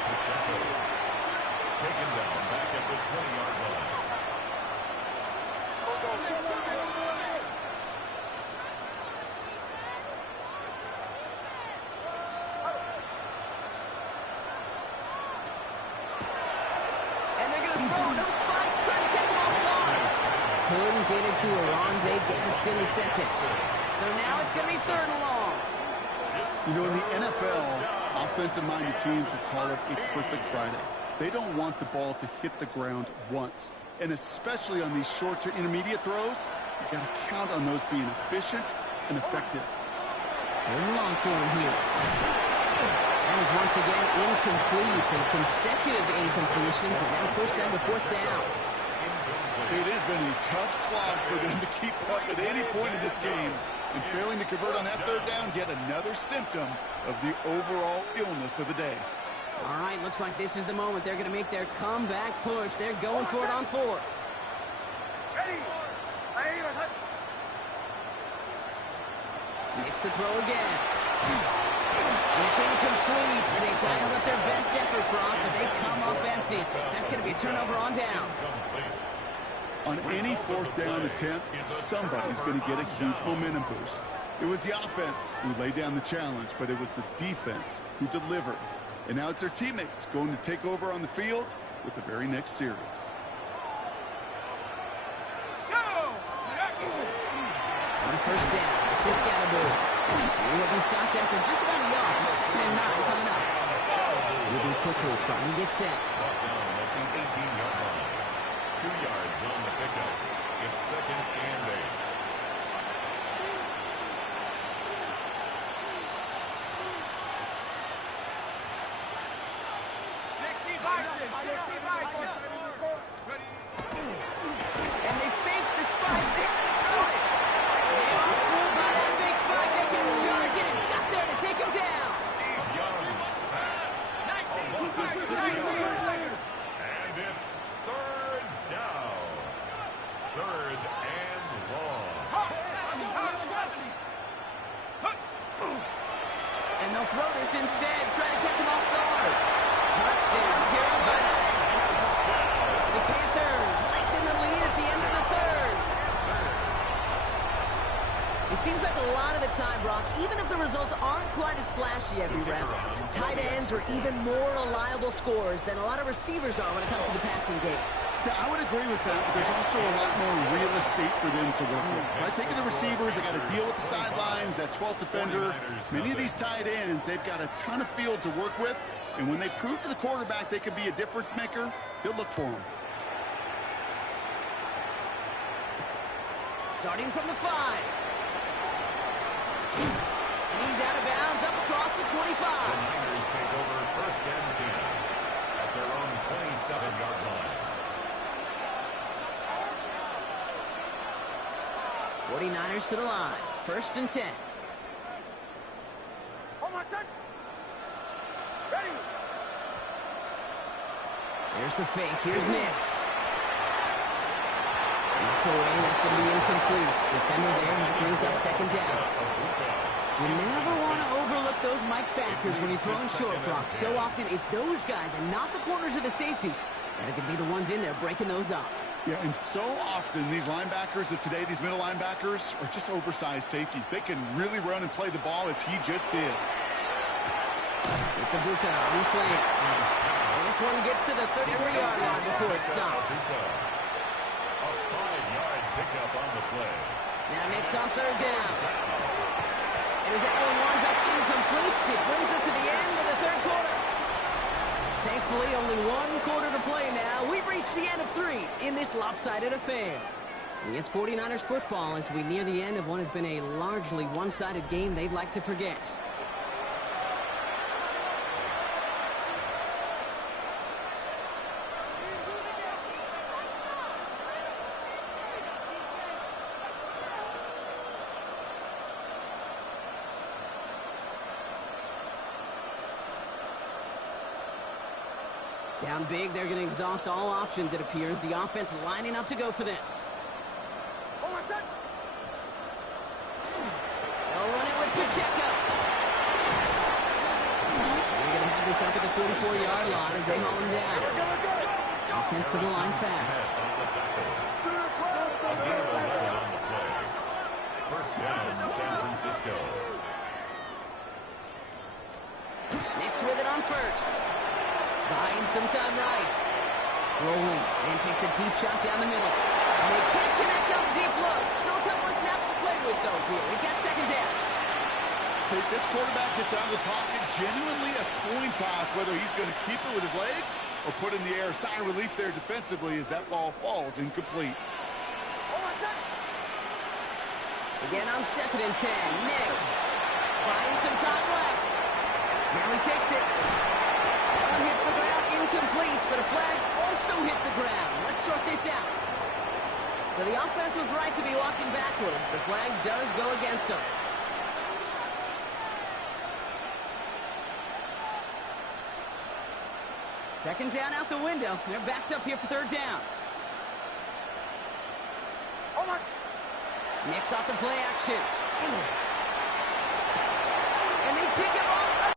Taken down back at the 20-yard line. throw, no spike, trying to catch him off guard. Couldn't get it to Oronde Gadsden II. So now it's going to be 3rd and long. You know, in the NFL, offensive-minded teams will call it a perfect Friday. They don't want the ball to hit the ground once. And especially on these short to intermediate throws, you got to count on those being efficient and effective. 3rd and long for him here. That is once again incomplete, and consecutive incompletions have now pushed them to 4th down. It has been a tough slog for them to keep up at any point in this game. And failing to convert on that 3rd down, yet another symptom of the overall illness of the day. All right, looks like this is the moment they're going to make their comeback push. They're going for it on 4th. Ready. Makes the throw again. And it's incomplete. They dialed up their best effort, Brock, but they come up empty. That's going to be a turnover on downs. On any 4th down attempt, somebody's going to get a huge momentum boost. It was the offense who laid down the challenge, but it was the defense who delivered. And now it's their teammates going to take over on the field with the very next series. On 1st down, Saskatchewan. Will be stopped after just about a yard. 2nd and 9 coming up. Moving quickly, trying to get set. Brought down at the 18-yard line. 2 yards on the pickup. It's 2nd and 8. And they fake the spike. They're going to throw it. They are fooled by that fake spike. They can charge it and got there to take him down. Steve Young sacked. Almost a 6-yard. And it's 3rd down. 3rd and long. And they'll throw this instead, trying to catch him off guard. Touchdown, Carolina. The Panthers lengthen the lead at the end of the 3rd. It seems like a lot of the time, Brock, even if the results aren't quite as flashy every rep, tight ends are even more reliable scorers than a lot of receivers are when it comes to the passing game. Yeah, I would agree with that, but there's also a lot more real estate for them to work with. Right? Think of the receivers, they got to deal with the sidelines, that 12th defender. Many of these tight ends, they've got a ton of field to work with, and when they prove to the quarterback they can be a difference maker, he'll look for them. Starting from the 5. And he's out of bounds up across the 25. The Niners take over 1st and 10 at their own 27-yard line. 49ers to the line. 1st and 10. Hold on, son. Ready. There's the fake. Here's Nix. Knocked away. That's going to be incomplete. Defender there. That brings up 2nd down. You never want to overlook those Mike backers when you're throwing short blocks. So often it's those guys and not the corners or the safeties that are going to be the ones in there breaking those up. Yeah, and so often these linebackers of today, these middle linebackers, are just oversized safeties. They can really run and play the ball as he just did. It's a Buka on the slant. And this one gets to the 33-yard line before it's stopped. A 5-yard pickup on the play. Now Nix on 3rd down. And as that one winds up incomplete, it brings us to the end of the 3rd quarter. Thankfully, only 1 quarter to play now. We've reached the end of 3 in this lopsided affair. And it's 49ers football as we near the end of what has been a largely one-sided game they'd like to forget. Down big, they're going to exhaust all options, it appears. The offense lining up to go for this. Hold on, son. They'll run it with Pacheco. They're going to have this up at the 44-yard line as they haul him down. Offense to the line fast. A gain of 11 on the play. 1st down, San Francisco. Nix with it on 1st. Buying some time right. Rolling, and takes a deep shot down the middle. And they can't connect on the deep look. Still a couple of snaps to play with, though, here. It got second down. This quarterback gets out of the pocket, genuinely a coin toss, whether he's going to keep it with his legs or put in the air. Sign of relief there defensively as that ball falls incomplete. Again on 2nd and 10. Nix buying some time left. Now he takes it. That one hits the ground, incomplete, but a flag also hit the ground. Let's sort this out. So the offense was right to be walking backwards. The flag does go against them. Second down out the window. They're backed up here for 3rd down. Almost. Nix off the play action. And they pick him up